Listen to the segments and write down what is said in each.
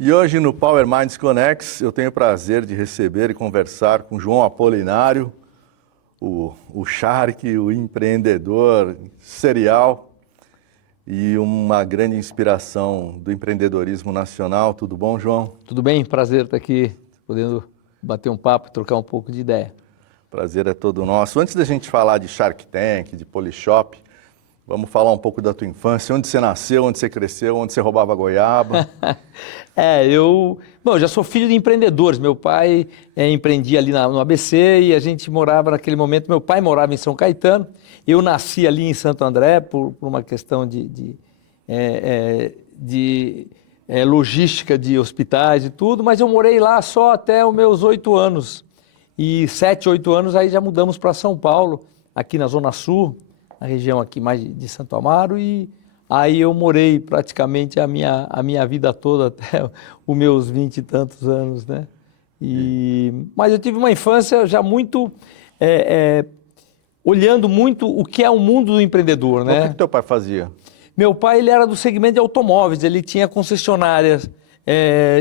E hoje no Power Minds Connex eu tenho o prazer de receber e conversar com João Apolinário, o Shark, o empreendedor serial e uma grande inspiração do empreendedorismo nacional. Tudo bom, João? Tudo bem, prazer estar aqui, podendo bater um papo, trocar um pouco de ideia. Prazer é todo nosso. Antes da gente falar de Shark Tank, de Polishop, vamos falar um pouco da tua infância, onde você nasceu, onde você cresceu, onde você roubava goiaba. Eu já sou filho de empreendedores. Meu pai empreendia ali no ABC e a gente morava naquele momento, meu pai morava em São Caetano, eu nasci ali em Santo André por uma questão de logística de hospitais e tudo, mas eu morei lá só até os meus 8 anos. E 7, 8 anos aí já mudamos para São Paulo, aqui na Zona Sul, na região aqui mais de Santo Amaro, e aí eu morei praticamente a minha vida toda até os meus 20 e tantos anos, né? Mas eu tive uma infância já muito, olhando muito o que é o mundo do empreendedor, né? O que teu pai fazia? Meu pai, ele era do segmento de automóveis, ele tinha concessionárias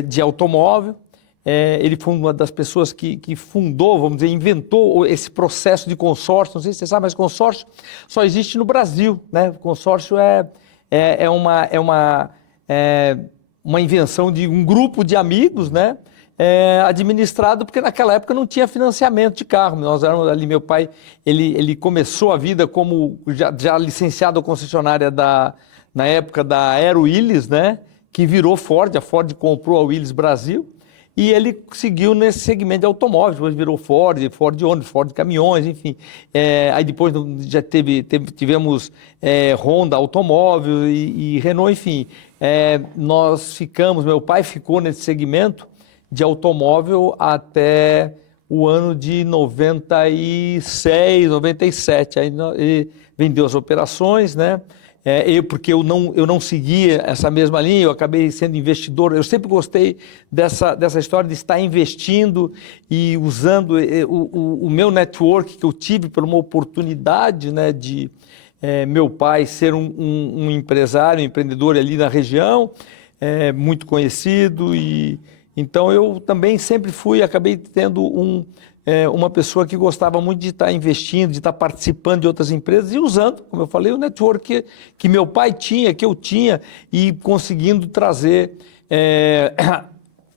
de automóvel. Ele foi uma das pessoas que fundou, vamos dizer, inventou esse processo de consórcio. Não sei se você sabe, mas consórcio só existe no Brasil, né? Consórcio é uma invenção de um grupo de amigos, né? Administrado, porque naquela época não tinha financiamento de carro. Nós éramos ali, meu pai, ele começou a vida como já licenciado à concessionária na época da Aero Willis, né? Que virou Ford, a Ford comprou a Willis Brasil. E ele seguiu nesse segmento de automóveis, depois virou Ford ônibus, Ford caminhões, enfim. Aí depois já tivemos Honda Automóvel e Renault, enfim. Meu pai ficou nesse segmento de automóvel até o ano de 96, 97. Aí ele vendeu as operações, né? Porque eu não seguia essa mesma linha, eu acabei sendo investidor. Eu sempre gostei dessa história de estar investindo e usando o meu network que eu tive por uma oportunidade, né, de meu pai ser um empresário, um empreendedor ali na região, muito conhecido. Então eu também sempre acabei tendo uma pessoa que gostava muito de estar investindo, de estar participando de outras empresas e usando, como eu falei, o network que meu pai tinha, que eu tinha, e conseguindo trazer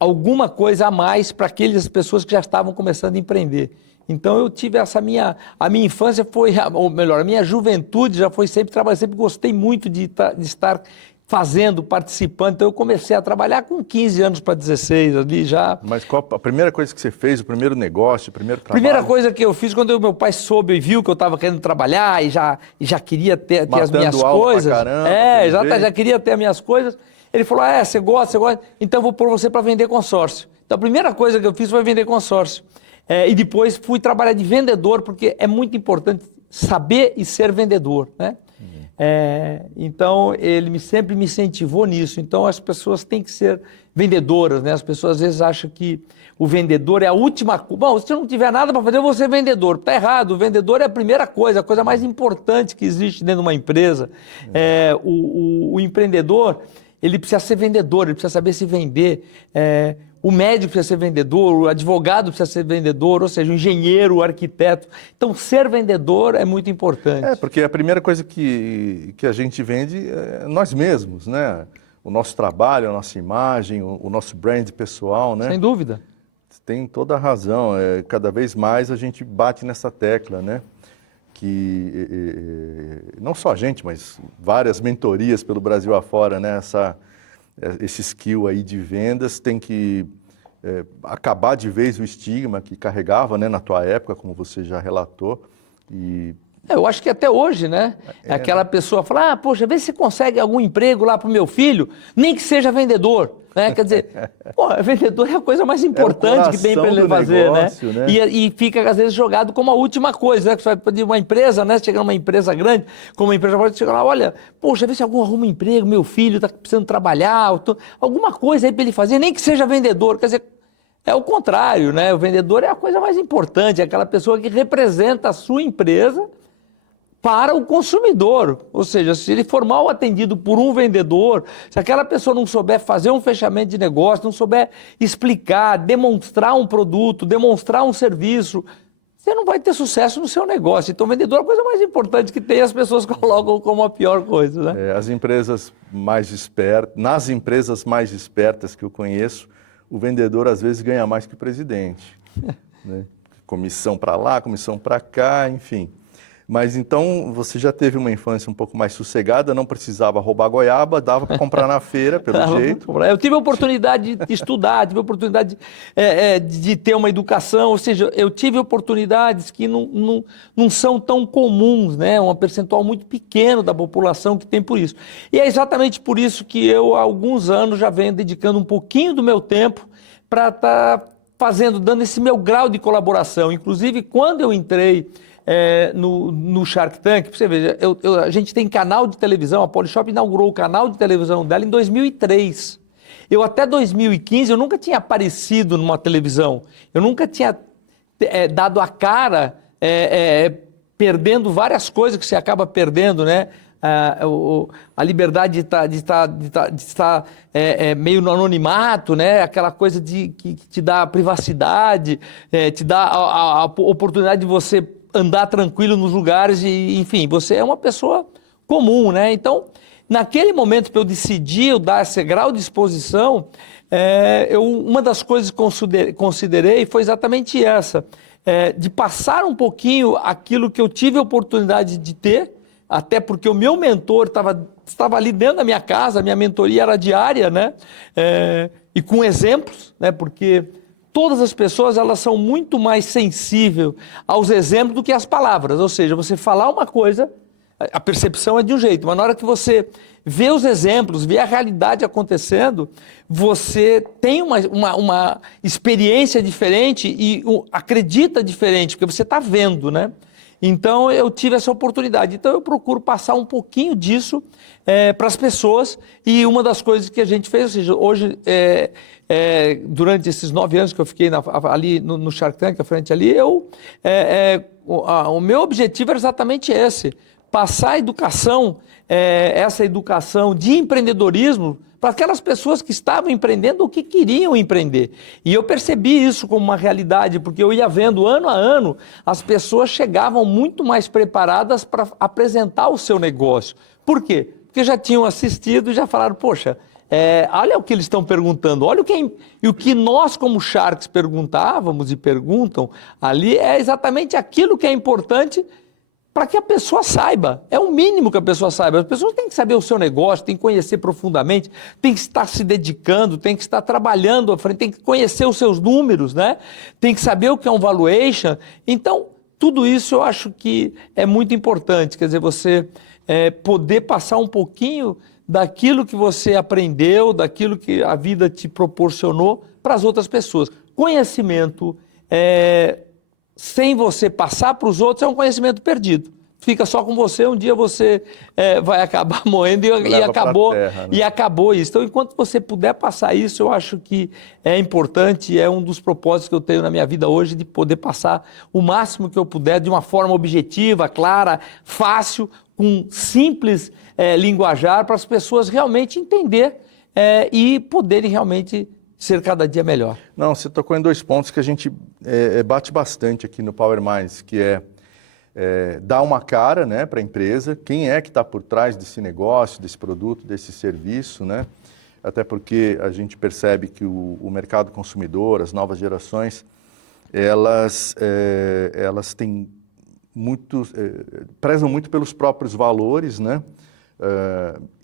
alguma coisa a mais para aquelas pessoas que já estavam começando a empreender. Então eu tive a minha infância ou melhor, a minha juventude já foi sempre trabalhar, sempre gostei muito de estar fazendo, participando. Então eu comecei a trabalhar com 15 anos para 16 ali já. Mas qual a primeira coisa que você fez, o primeiro negócio, o primeiro trabalho? Primeira coisa que eu fiz quando meu pai soube e viu que eu estava querendo trabalhar e já queria ter as minhas coisas. Já queria ter as minhas coisas. Ele falou, você gosta, então eu vou pôr você para vender consórcio. Então a primeira coisa que eu fiz foi vender consórcio. E depois fui trabalhar de vendedor, porque é muito importante saber e ser vendedor, né? Então, ele sempre me incentivou nisso. Então, as pessoas têm que ser vendedoras, né? As pessoas às vezes acham que o vendedor é a última coisa. Bom, se não tiver nada para fazer, eu vou ser vendedor. Está errado. O vendedor é a primeira coisa, a coisa mais importante que existe dentro de uma empresa. O empreendedor, ele precisa ser vendedor, ele precisa saber se vender. O médico precisa ser vendedor, o advogado precisa ser vendedor, ou seja, o engenheiro, o arquiteto. Então, ser vendedor é muito importante. Porque a primeira coisa que a gente vende é nós mesmos, né? O nosso trabalho, a nossa imagem, o nosso brand pessoal, né? Sem dúvida. Tem toda a razão. Cada vez mais a gente bate nessa tecla, né? Que não só a gente, mas várias mentorias pelo Brasil afora, né? Esse skill aí de vendas tem que acabar de vez o estigma que carregava, né, na tua época, como você já relatou. Eu acho que até hoje, né? Aquela pessoa fala, poxa, vê se consegue algum emprego lá para o meu filho, nem que seja vendedor. Né? Quer dizer, vendedor é a coisa mais importante que tem para ele fazer, negócio, né? E fica, às vezes, jogado como a última coisa, né? Que você vai pedir uma empresa, né? Chega numa empresa grande, como uma empresa pode chegar lá, olha, poxa, vê se algum arruma um emprego, meu filho está precisando trabalhar, alguma coisa aí para ele fazer, nem que seja vendedor. Quer dizer, é o contrário, né? O vendedor é a coisa mais importante, é aquela pessoa que representa a sua empresa para o consumidor. Ou seja, se ele for mal atendido por um vendedor, se aquela pessoa não souber fazer um fechamento de negócio, não souber explicar, demonstrar um produto, demonstrar um serviço, você não vai ter sucesso no seu negócio. Então, o vendedor é a coisa mais importante que tem, as pessoas colocam como a pior coisa, né? As empresas mais espertas, nas empresas mais espertas que eu conheço, o vendedor às vezes ganha mais que o presidente. Né? Comissão para lá, comissão para cá, enfim. Mas então você já teve uma infância um pouco mais sossegada, não precisava roubar goiaba, dava para comprar na feira, pelo jeito. Eu tive a oportunidade de estudar, tive a oportunidade de ter uma educação, ou seja, eu tive oportunidades que não são tão comuns, né? Um percentual muito pequeno da população que tem por isso. E é exatamente por isso que eu, há alguns anos, já venho dedicando um pouquinho do meu tempo para estar dando esse meu grau de colaboração. Inclusive, quando eu entrei no Shark Tank, pra você ver, a gente tem canal de televisão, a Polishop inaugurou o canal de televisão dela em 2003. Eu até 2015, eu nunca tinha aparecido numa televisão, eu nunca tinha dado a cara, perdendo várias coisas que você acaba perdendo, né? A liberdade de estar meio no anonimato, né? Aquela coisa que te dá privacidade, te dá a oportunidade de você andar tranquilo nos lugares e, enfim, você é uma pessoa comum, né? Então, naquele momento que eu decidi eu dar esse grau de exposição, uma das coisas que considerei foi exatamente essa, de passar um pouquinho aquilo que eu tive a oportunidade de ter, até porque o meu mentor estava ali dentro da minha casa, a minha mentoria era diária, né? E com exemplos, né? Porque todas as pessoas, elas são muito mais sensíveis aos exemplos do que às palavras. Ou seja, você falar uma coisa, a percepção é de um jeito, mas na hora que você vê os exemplos, vê a realidade acontecendo, você tem uma experiência diferente e acredita diferente, porque você está vendo, né? Então, eu tive essa oportunidade. Então, eu procuro passar um pouquinho disso para as pessoas. E uma das coisas que a gente fez, ou seja, hoje, durante esses 9 anos que eu fiquei ali no Shark Tank, à frente ali, o meu objetivo era exatamente esse. Passar a educação, essa educação de empreendedorismo, para aquelas pessoas que estavam empreendendo ou que queriam empreender. E eu percebi isso como uma realidade, porque eu ia vendo ano a ano, as pessoas chegavam muito mais preparadas para apresentar o seu negócio. Por quê? Porque já tinham assistido e já falaram, poxa, olha o que eles estão perguntando, olha o que nós como Sharks perguntávamos e perguntam ali, é exatamente aquilo que é importante para que a pessoa saiba, é o mínimo que a pessoa saiba. As pessoas têm que saber o seu negócio, têm que conhecer profundamente, têm que estar se dedicando, têm que estar trabalhando à frente, têm que conhecer os seus números, né? Tem que saber o que é um valuation. Então, tudo isso eu acho que é muito importante, quer dizer, você poder passar um pouquinho daquilo que você aprendeu, daquilo que a vida te proporcionou para as outras pessoas. Conhecimento sem você passar para os outros, é um conhecimento perdido. Fica só com você, um dia você vai acabar morrendo e acabou isso. Então, enquanto você puder passar isso, eu acho que é importante, é um dos propósitos que eu tenho na minha vida hoje, de poder passar o máximo que eu puder, de uma forma objetiva, clara, fácil, com simples linguajar, para as pessoas realmente entender e poderem realmente ser cada dia melhor. Não, você tocou em 2 pontos que a gente bate bastante aqui no Power Minds, que dar uma cara, né, para a empresa, quem é que está por trás desse negócio, desse produto, desse serviço, né? Até porque a gente percebe que o mercado consumidor, as novas gerações, elas têm prezam muito pelos próprios valores, né?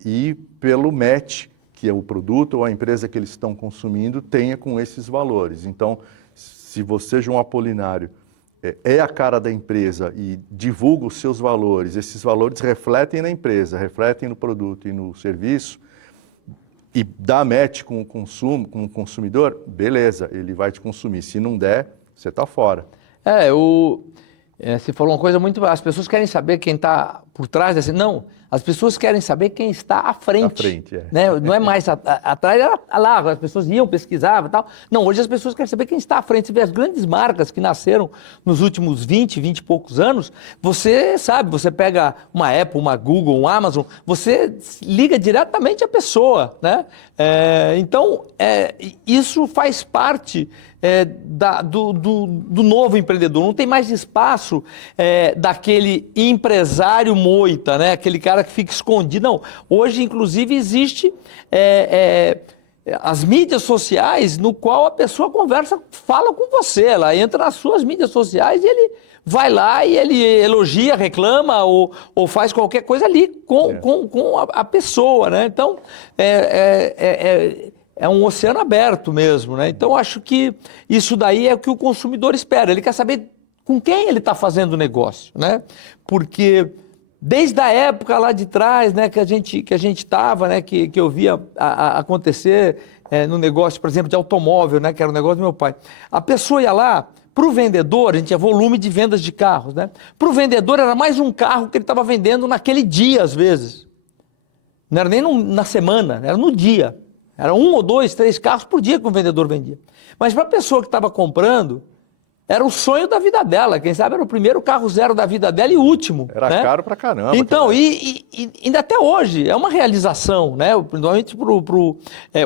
E pelo match que o produto ou a empresa que eles estão consumindo tenha com esses valores. Então, se você, João Apolinário, é a cara da empresa e divulga os seus valores, esses valores refletem na empresa, refletem no produto e no serviço, e dá match com o consumidor, beleza, ele vai te consumir. Se não der, você está fora. Você falou uma coisa muito... As pessoas querem saber quem está por trás dessa... Não, as pessoas querem saber quem está à frente. À frente, né? Não é mais atrás, era lá, as pessoas iam, pesquisavam e tal. Não, hoje as pessoas querem saber quem está à frente. Você vê as grandes marcas que nasceram nos últimos 20 e poucos anos, você sabe, você pega uma Apple, uma Google, um Amazon, você liga diretamente à pessoa, né? Então, isso faz parte do novo empreendedor. Não tem mais espaço daquele empresário moita, né? Aquele cara que fica escondido. Não, hoje, inclusive, existe as mídias sociais no qual a pessoa conversa, fala com você. Ela entra nas suas mídias sociais e ele vai lá e ele elogia, reclama ou faz qualquer coisa ali com a pessoa, né? Então, é um oceano aberto mesmo, né? Então, acho que isso daí é o que o consumidor espera. Ele quer saber com quem ele está fazendo o negócio, né? Porque desde a época lá de trás, né, que a gente estava, né, que eu via acontecer no negócio, por exemplo, de automóvel, né, que era o negócio do meu pai. A pessoa ia lá, para o vendedor, a gente tinha volume de vendas de carros, né? Para o vendedor era mais um carro que ele estava vendendo naquele dia, às vezes. Não era nem na semana, era no dia. Era 1 ou 2, 3 carros por dia que o vendedor vendia. Mas para a pessoa que estava comprando, era o sonho da vida dela. Quem sabe era o primeiro carro zero da vida dela e o último. Era, né? Caro pra caramba. Então, e ainda até hoje, é uma realização, né? Principalmente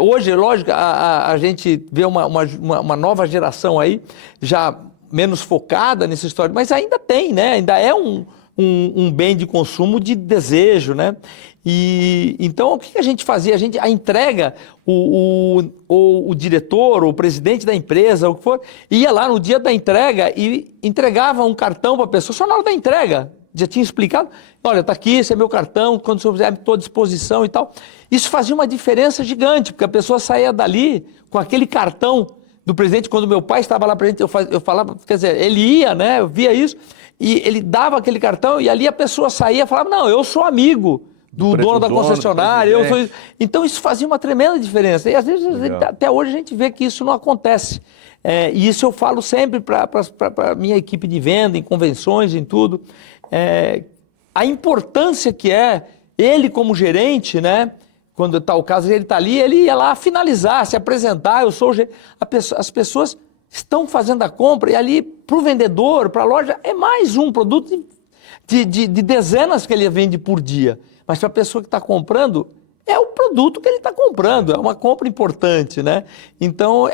hoje, lógico, a gente vê uma nova geração aí, já menos focada nessa história, mas ainda tem, né? Ainda é um bem de consumo de desejo, né? E então o que a gente fazia? A entrega, o diretor, o presidente da empresa, o que for, ia lá no dia da entrega e entregava um cartão para a pessoa, só na hora da entrega. Já tinha explicado, olha, está aqui, esse é meu cartão, quando o senhor quiser, estou à disposição e tal. Isso fazia uma diferença gigante, porque a pessoa saía dali com aquele cartão do presidente. Quando meu pai estava lá presente, eu falava, quer dizer, ele ia, né? Eu via isso, e ele dava aquele cartão e ali a pessoa saía e falava, não, eu sou amigo do dono da concessionária. Então isso fazia uma tremenda diferença. E às vezes, até hoje, a gente vê que isso não acontece. E isso eu falo sempre para a minha equipe de venda, em convenções, em tudo. A importância que é ele como gerente, né? Quando está o caso, ele está ali, ele ia lá finalizar, se apresentar, eu sou o gerente. As pessoas estão fazendo a compra e ali para o vendedor, para a loja, é mais um produto de dezenas que ele vende por dia. Mas para a pessoa que está comprando, é o produto que ele está comprando, é uma compra importante, né? Então,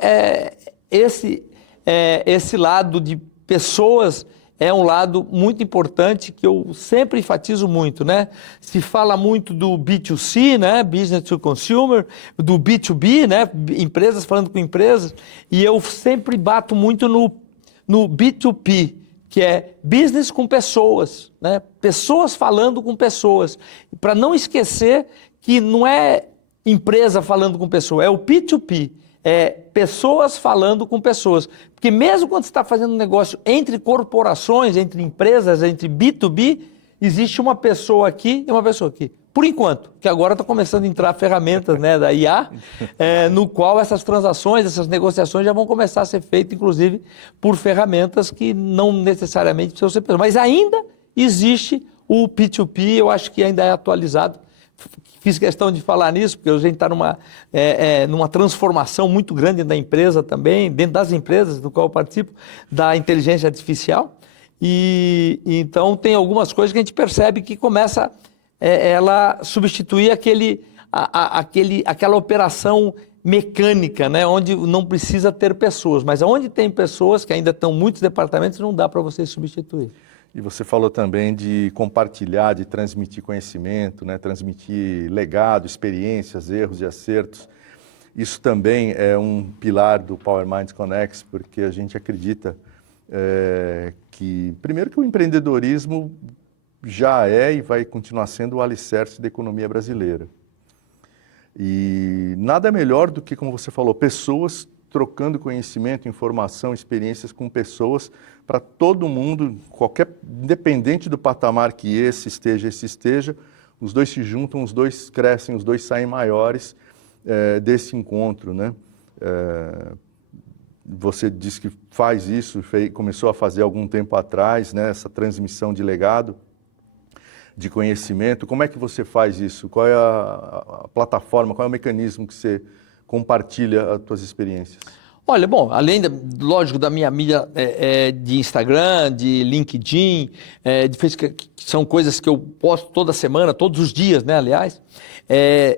esse lado de pessoas é um lado muito importante que eu sempre enfatizo muito, né? Se fala muito do B2C, né? Business to Consumer, do B2B, né? Empresas falando com empresas, e eu sempre bato muito no B2P, que é business com pessoas, né? Pessoas falando com pessoas. Para não esquecer que não é empresa falando com pessoa, é o P2P, é pessoas falando com pessoas. Porque mesmo quando você está fazendo um negócio entre corporações, entre empresas, entre B2B, existe uma pessoa aqui e uma pessoa aqui. Por enquanto, que agora está começando a entrar ferramentas, né, da IA, no qual essas transações, essas negociações já vão começar a ser feitas, inclusive, por ferramentas que não necessariamente precisam ser pessoas. Mas ainda existe o P2P, eu acho que ainda é atualizado. Fiz questão de falar nisso, porque a gente está numa transformação muito grande da empresa também, dentro das empresas do qual eu participo, da inteligência artificial. E então tem algumas coisas que a gente percebe que começa ela substituir aquela operação mecânica, né, onde não precisa ter pessoas, mas onde tem pessoas, que ainda estão muitos departamentos, não dá para você substituir. E você falou também de compartilhar, de transmitir conhecimento, né, transmitir legado, experiências, erros e acertos. Isso também é um pilar do Power Minds Connects, porque a gente acredita que, primeiro, que o empreendedorismo já é e vai continuar sendo o alicerce da economia brasileira. E nada melhor do que, como você falou, pessoas trocando conhecimento, informação, experiências com pessoas para todo mundo, independente do patamar que esse esteja, os dois se juntam, os dois crescem, os dois saem maiores desse encontro, né? Você disse que faz isso, começou a fazer algum tempo atrás, né, essa transmissão de legado. de conhecimento. Como é que você faz isso? Qual é a plataforma, qual é o mecanismo que você compartilha as suas experiências? Olha, bom, além, lógico, da minha mídia de Instagram, de LinkedIn, de Facebook, que são coisas que eu posto toda semana, todos os dias, né, aliás,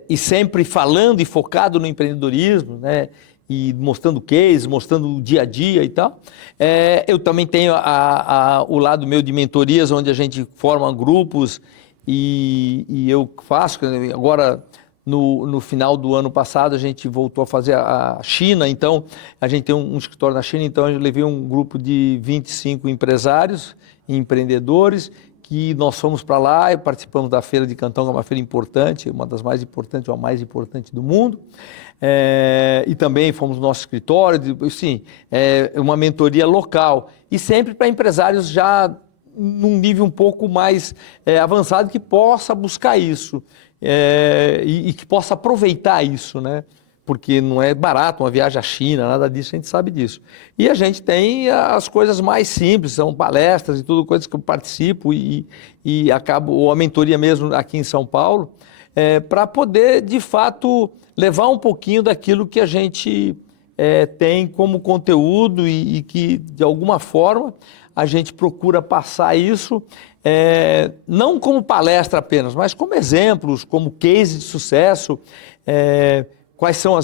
e sempre falando e focado no empreendedorismo, né, e mostrando cases, mostrando o dia a dia e tal. Eu também tenho o lado meu de mentorias, onde a gente forma grupos e eu faço, agora... No final do ano passado, a gente voltou a fazer a China, então a gente tem um escritório na China, então eu levei um grupo de 25 empresários e empreendedores, que nós fomos para lá e participamos da Feira de Cantão, que é uma feira importante, uma das mais importantes, ou a mais importante do mundo, e também fomos no nosso escritório, sim, uma mentoria local, e sempre para empresários já num nível um pouco mais avançado que possa buscar isso. E que possa aproveitar isso, né? Porque não é barato uma viagem à China, nada disso, a gente sabe disso. E a gente tem as coisas mais simples, são palestras e tudo, coisas que eu participo e acabo, ou a mentoria mesmo aqui em São Paulo, para poder, de fato, levar um pouquinho daquilo que a gente tem como conteúdo e que, de alguma forma, a gente procura passar isso, não como palestra apenas, mas como exemplos, como case de sucesso, quais são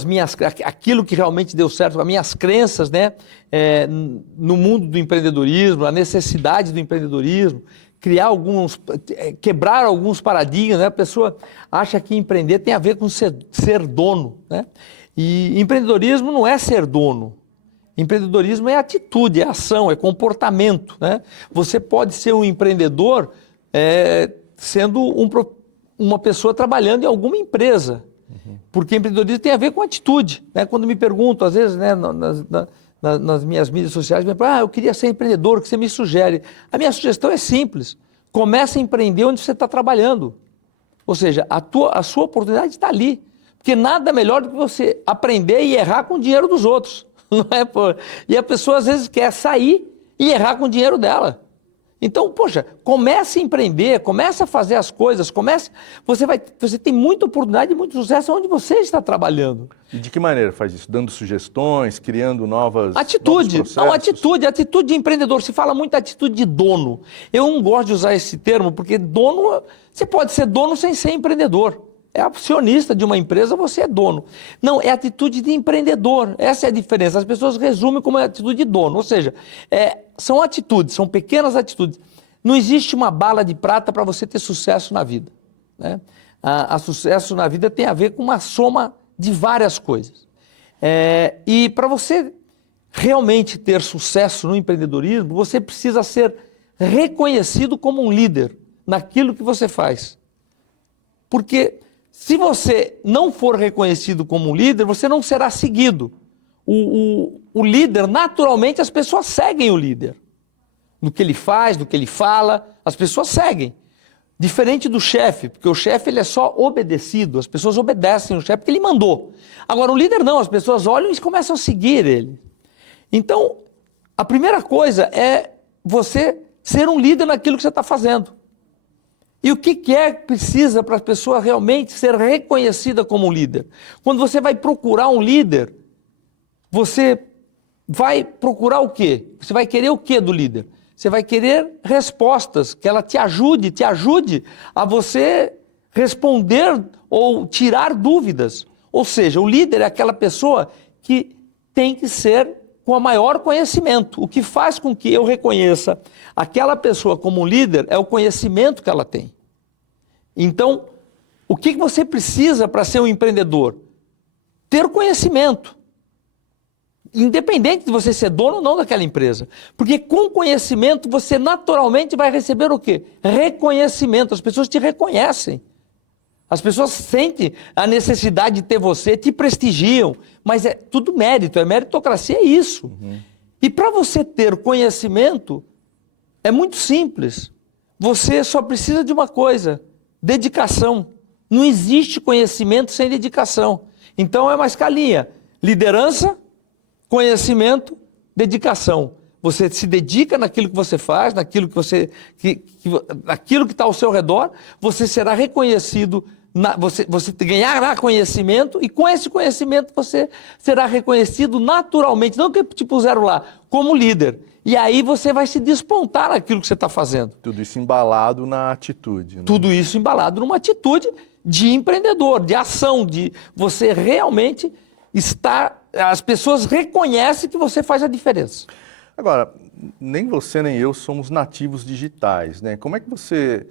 aquilo que realmente deu certo, as minhas crenças, né, no mundo do empreendedorismo, a necessidade do empreendedorismo, quebrar alguns paradigmas, né? A pessoa acha que empreender tem a ver com ser dono, né? E empreendedorismo não é ser dono. Empreendedorismo é atitude, é ação, é comportamento, né? Você pode ser um empreendedor sendo uma pessoa trabalhando em alguma empresa, porque empreendedorismo tem a ver com atitude, né? Quando me perguntam, às vezes, né, nas minhas mídias sociais, me perguntam, eu queria ser empreendedor, o que você me sugere? A minha sugestão é simples, comece a empreender onde você está trabalhando, ou seja, a sua oportunidade está ali, porque nada melhor do que você aprender e errar com o dinheiro dos outros. Não é, pô? E a pessoa às vezes quer sair e errar com o dinheiro dela. Então, poxa, comece a empreender, comece a fazer as coisas, você tem muita oportunidade e muito sucesso onde você está trabalhando. E de que maneira faz isso? Dando sugestões, criando novos processos? Não, atitude de empreendedor. Se fala muito atitude de dono. Eu não gosto de usar esse termo, porque dono, você pode ser dono sem ser empreendedor. É acionista de uma empresa, você é dono. Não, é atitude de empreendedor. Essa é a diferença. As pessoas resumem como atitude de dono. Ou seja, são atitudes, são pequenas atitudes. Não existe uma bala de prata para você ter sucesso na vida, né? A sucesso na vida tem a ver com uma soma de várias coisas. E para você realmente ter sucesso no empreendedorismo, você precisa ser reconhecido como um líder naquilo que você faz. Porque se você não for reconhecido como um líder, você não será seguido. O líder, naturalmente, as pessoas seguem o líder. No que ele faz, no que ele fala, as pessoas seguem. Diferente do chefe, porque o chefe ele é só obedecido, as pessoas obedecem o chefe porque ele mandou. Agora o líder não, as pessoas olham e começam a seguir ele. Então, a primeira coisa é você ser um líder naquilo que você está fazendo. E o que precisa para a pessoa realmente ser reconhecida como um líder? Quando você vai procurar um líder, você vai procurar o quê? Você vai querer o quê do líder? Você vai querer respostas, que ela te ajude a você responder ou tirar dúvidas. Ou seja, o líder é aquela pessoa que tem que ser com o maior conhecimento. O que faz com que eu reconheça aquela pessoa como um líder é o conhecimento que ela tem. Então, o que você precisa para ser um empreendedor? Ter conhecimento. Independente de você ser dono ou não daquela empresa. Porque com conhecimento você naturalmente vai receber o quê? Reconhecimento. As pessoas te reconhecem. As pessoas sentem a necessidade de ter você, te prestigiam. Mas é tudo mérito, meritocracia, é isso. E para você ter conhecimento, é muito simples. Você só precisa de uma coisa, dedicação. Não existe conhecimento sem dedicação. Então é uma escalinha. Liderança, conhecimento, dedicação. você se dedica naquilo que você faz, naquilo naquilo que está ao seu redor, você será reconhecido, você ganhará conhecimento, e com esse conhecimento você será reconhecido naturalmente, não que te puseram lá, como líder. E aí você vai se despontar naquilo que você está fazendo. Tudo isso embalado na atitude. Né? Tudo isso embalado numa atitude de empreendedor, de ação, de você realmente estar... As pessoas reconhecem que você faz a diferença. Agora, nem você nem eu somos nativos digitais, né? Como é que você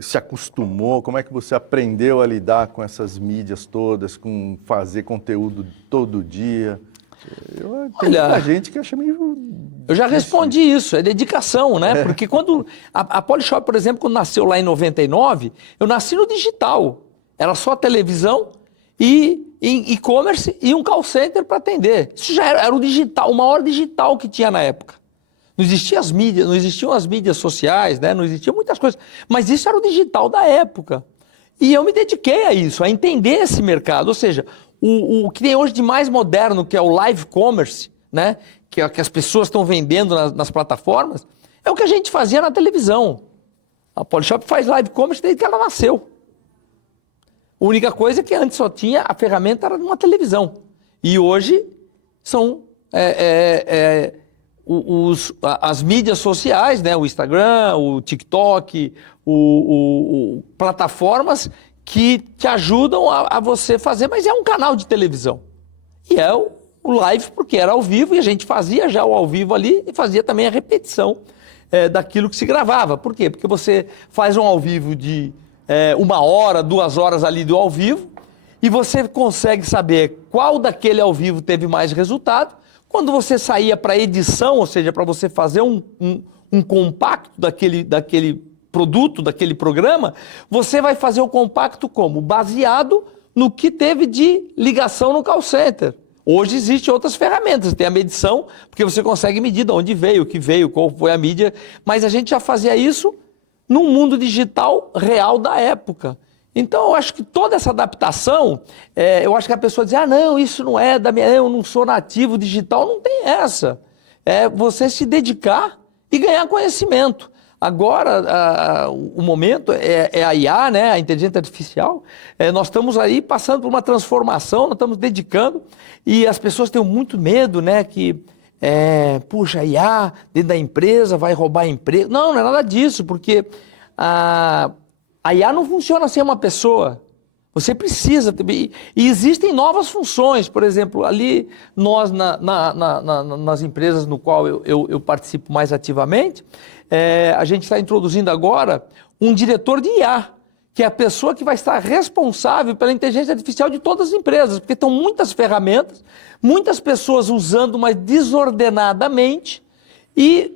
se acostumou, como é que você aprendeu a lidar com essas mídias todas, com fazer conteúdo todo dia? Tem muita gente que acha meio... Eu já respondi isso, é dedicação, né? Porque quando a Polishop, por exemplo, quando nasceu lá em 99, eu nasci no digital. Era só televisão e e-commerce e um call center para atender. Isso já era o digital, o maior digital que tinha na época. Não existiam as mídias, não existiam as mídias sociais, né? Não existiam muitas coisas, mas isso era o digital da época. E eu me dediquei a isso, a entender esse mercado. Ou seja, o que tem hoje de mais moderno, que é o live commerce, né? Que é o que as pessoas estão vendendo nas plataformas, é o que a gente fazia na televisão. A Polishop faz live commerce desde que ela nasceu. A única coisa é que antes só tinha, a ferramenta era numa televisão. E hoje são as mídias sociais, né? O Instagram, o TikTok, plataformas que te ajudam a você fazer, mas é um canal de televisão. E é o live, porque era ao vivo, e a gente fazia já o ao vivo ali e fazia também a repetição daquilo que se gravava. Por quê? Porque você faz um ao vivo de 1 hora, 2 horas ali do ao vivo, e você consegue saber qual daquele ao vivo teve mais resultado. Quando você saía para edição, ou seja, para você fazer um compacto daquele produto, daquele programa, você vai fazer o compacto como? Baseado no que teve de ligação no call center. Hoje existem outras ferramentas, tem a medição, porque você consegue medir de onde veio, o que veio, qual foi a mídia, mas a gente já fazia isso num mundo digital real da época. Então, eu acho que toda essa adaptação, eu acho que a pessoa diz, não, isso não é da minha, eu não sou nativo digital, não tem essa. É você se dedicar e ganhar conhecimento. Agora, o momento é a IA, né, a inteligência artificial. Nós estamos aí passando por uma transformação, nós estamos dedicando, e as pessoas têm muito medo, né, que, puxa, a IA dentro da empresa vai roubar emprego. Não é nada disso, porque a IA não funciona sem uma pessoa. Você precisa... E existem novas funções, por exemplo, ali nós, nas empresas no qual eu participo mais ativamente, a gente está introduzindo agora um diretor de IA, que é a pessoa que vai estar responsável pela inteligência artificial de todas as empresas, porque estão muitas ferramentas, muitas pessoas usando, mas desordenadamente, e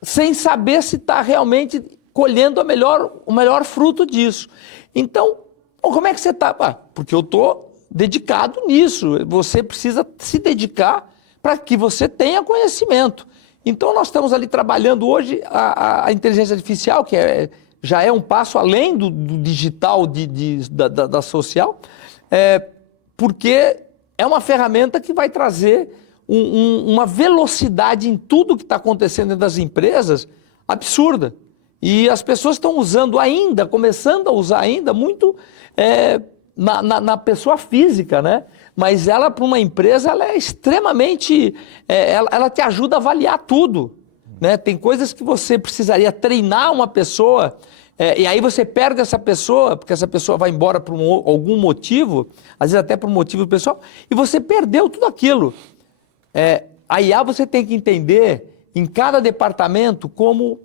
sem saber se está realmente colhendo o melhor fruto disso. Então, como é que você está? Porque eu estou dedicado nisso. Você precisa se dedicar para que você tenha conhecimento. Então, nós estamos ali trabalhando hoje a inteligência artificial, que já é um passo além do digital, da social, porque é uma ferramenta que vai trazer uma velocidade em tudo que está acontecendo dentro das empresas absurda. E as pessoas estão usando ainda, começando a usar ainda muito na pessoa física, né? Mas ela, para uma empresa, ela é extremamente... ela te ajuda a avaliar tudo, né? Tem coisas que você precisaria treinar uma pessoa, e aí você perde essa pessoa, porque essa pessoa vai embora por algum motivo, às vezes até por um motivo pessoal, e você perdeu tudo aquilo. A IA você tem que entender, em cada departamento, como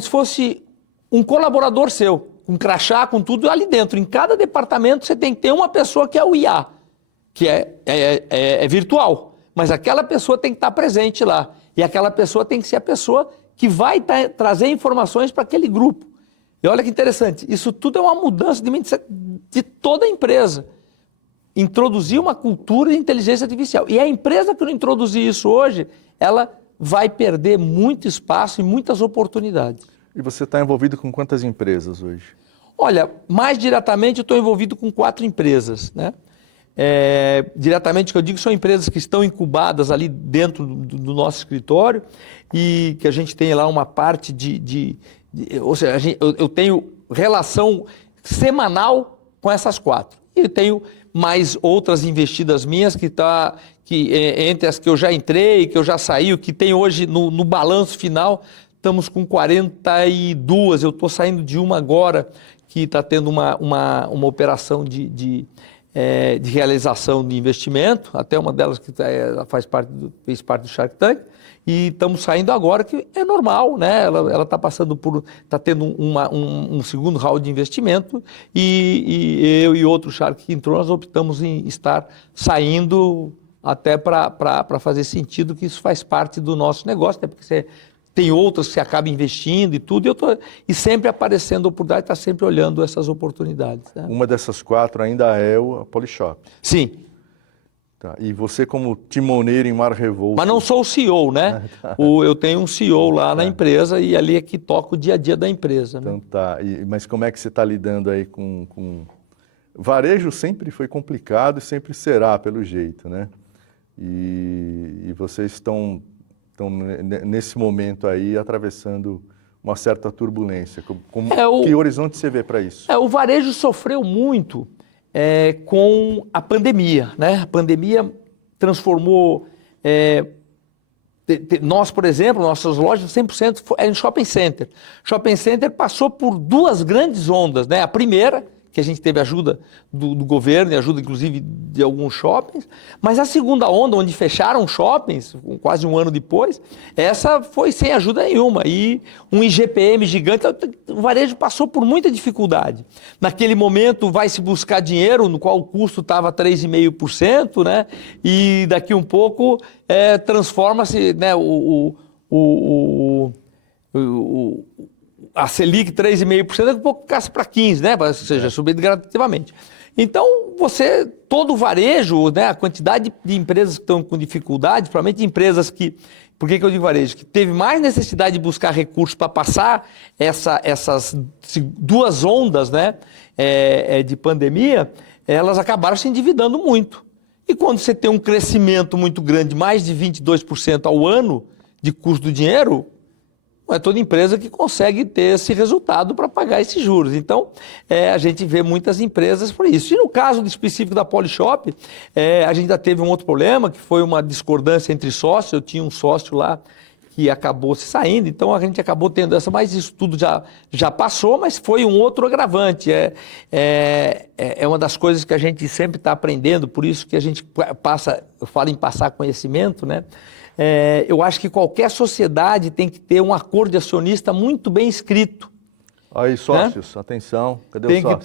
se fosse um colaborador seu, com crachá, com tudo ali dentro. Em cada departamento você tem que ter uma pessoa que é o IA, que é virtual, mas aquela pessoa tem que estar presente lá. E aquela pessoa tem que ser a pessoa que vai trazer informações para aquele grupo. E olha que interessante, isso tudo é uma mudança de toda a empresa. Introduzir uma cultura de inteligência artificial. E a empresa que não introduzir isso hoje, ela vai perder muito espaço e muitas oportunidades. E você está envolvido com quantas empresas hoje? Olha, mais diretamente eu estou envolvido com 4 empresas, né? diretamente, que eu digo, são empresas que estão incubadas ali dentro do nosso escritório e que a gente tem lá uma parte ou seja, eu tenho relação semanal com essas 4. E tenho mais outras investidas minhas entre as que eu já entrei, que eu já saí, que tem hoje no balanço final, estamos com 42, eu estou saindo de uma agora, que está tendo uma operação de realização de investimento, até uma delas que fez parte do Shark Tank, e estamos saindo agora, que é normal, né? Ela está está tendo um segundo round de investimento, e eu e outro Shark que entrou, nós optamos em estar saindo até para fazer sentido que isso faz parte do nosso negócio, até porque você tem outras que você acaba investindo e tudo, e sempre aparecendo oportunidade, está sempre olhando essas oportunidades. Né? Uma dessas 4 ainda é a Polishop. Sim. Tá. E você como timoneiro em mar revolto... Mas não sou o CEO, né? Eu tenho um CEO lá na empresa e ali é que toca o dia a dia da empresa. Então né? tá. Mas como é que você está lidando aí com... Varejo sempre foi complicado e sempre será, pelo jeito, né? E vocês estão nesse momento aí atravessando uma certa turbulência. Que horizonte você vê para isso? O varejo sofreu muito com a pandemia, né? A pandemia transformou... nós, por exemplo, nossas lojas 100% eram shopping center. Shopping center passou por 2 grandes ondas, né? A primeira, que a gente teve ajuda do governo e ajuda inclusive de alguns shoppings, mas a segunda onda, onde fecharam shoppings, quase um ano depois, essa foi sem ajuda nenhuma, e um IGPM gigante, o varejo passou por muita dificuldade. Naquele momento vai se buscar dinheiro, no qual o custo estava 3,5%, né? E daqui um pouco transforma-se, né, a Selic 3,5%, daqui a pouco caça para 15%, né? Ou seja, subindo gradativamente. Então, todo o varejo, né, a quantidade de empresas que estão com dificuldade, provavelmente empresas que, por que eu digo varejo? Que teve mais necessidade de buscar recursos para passar essas 2 ondas, né, de pandemia, elas acabaram se endividando muito. E quando você tem um crescimento muito grande, mais de 22% ao ano de custo do dinheiro, não é toda empresa que consegue ter esse resultado para pagar esses juros. Então, a gente vê muitas empresas por isso. E no caso específico da Polishop, a gente ainda teve um outro problema, que foi uma discordância entre sócios. Eu tinha um sócio lá que acabou se saindo, então a gente acabou tendo essa, mas isso tudo já passou, mas foi um outro agravante. É uma das coisas que a gente sempre está aprendendo, por isso que a gente eu falo em passar conhecimento, né? Eu acho que qualquer sociedade tem que ter um acordo de acionista muito bem escrito. Aí, sócios, né? Atenção, cadê o sócio?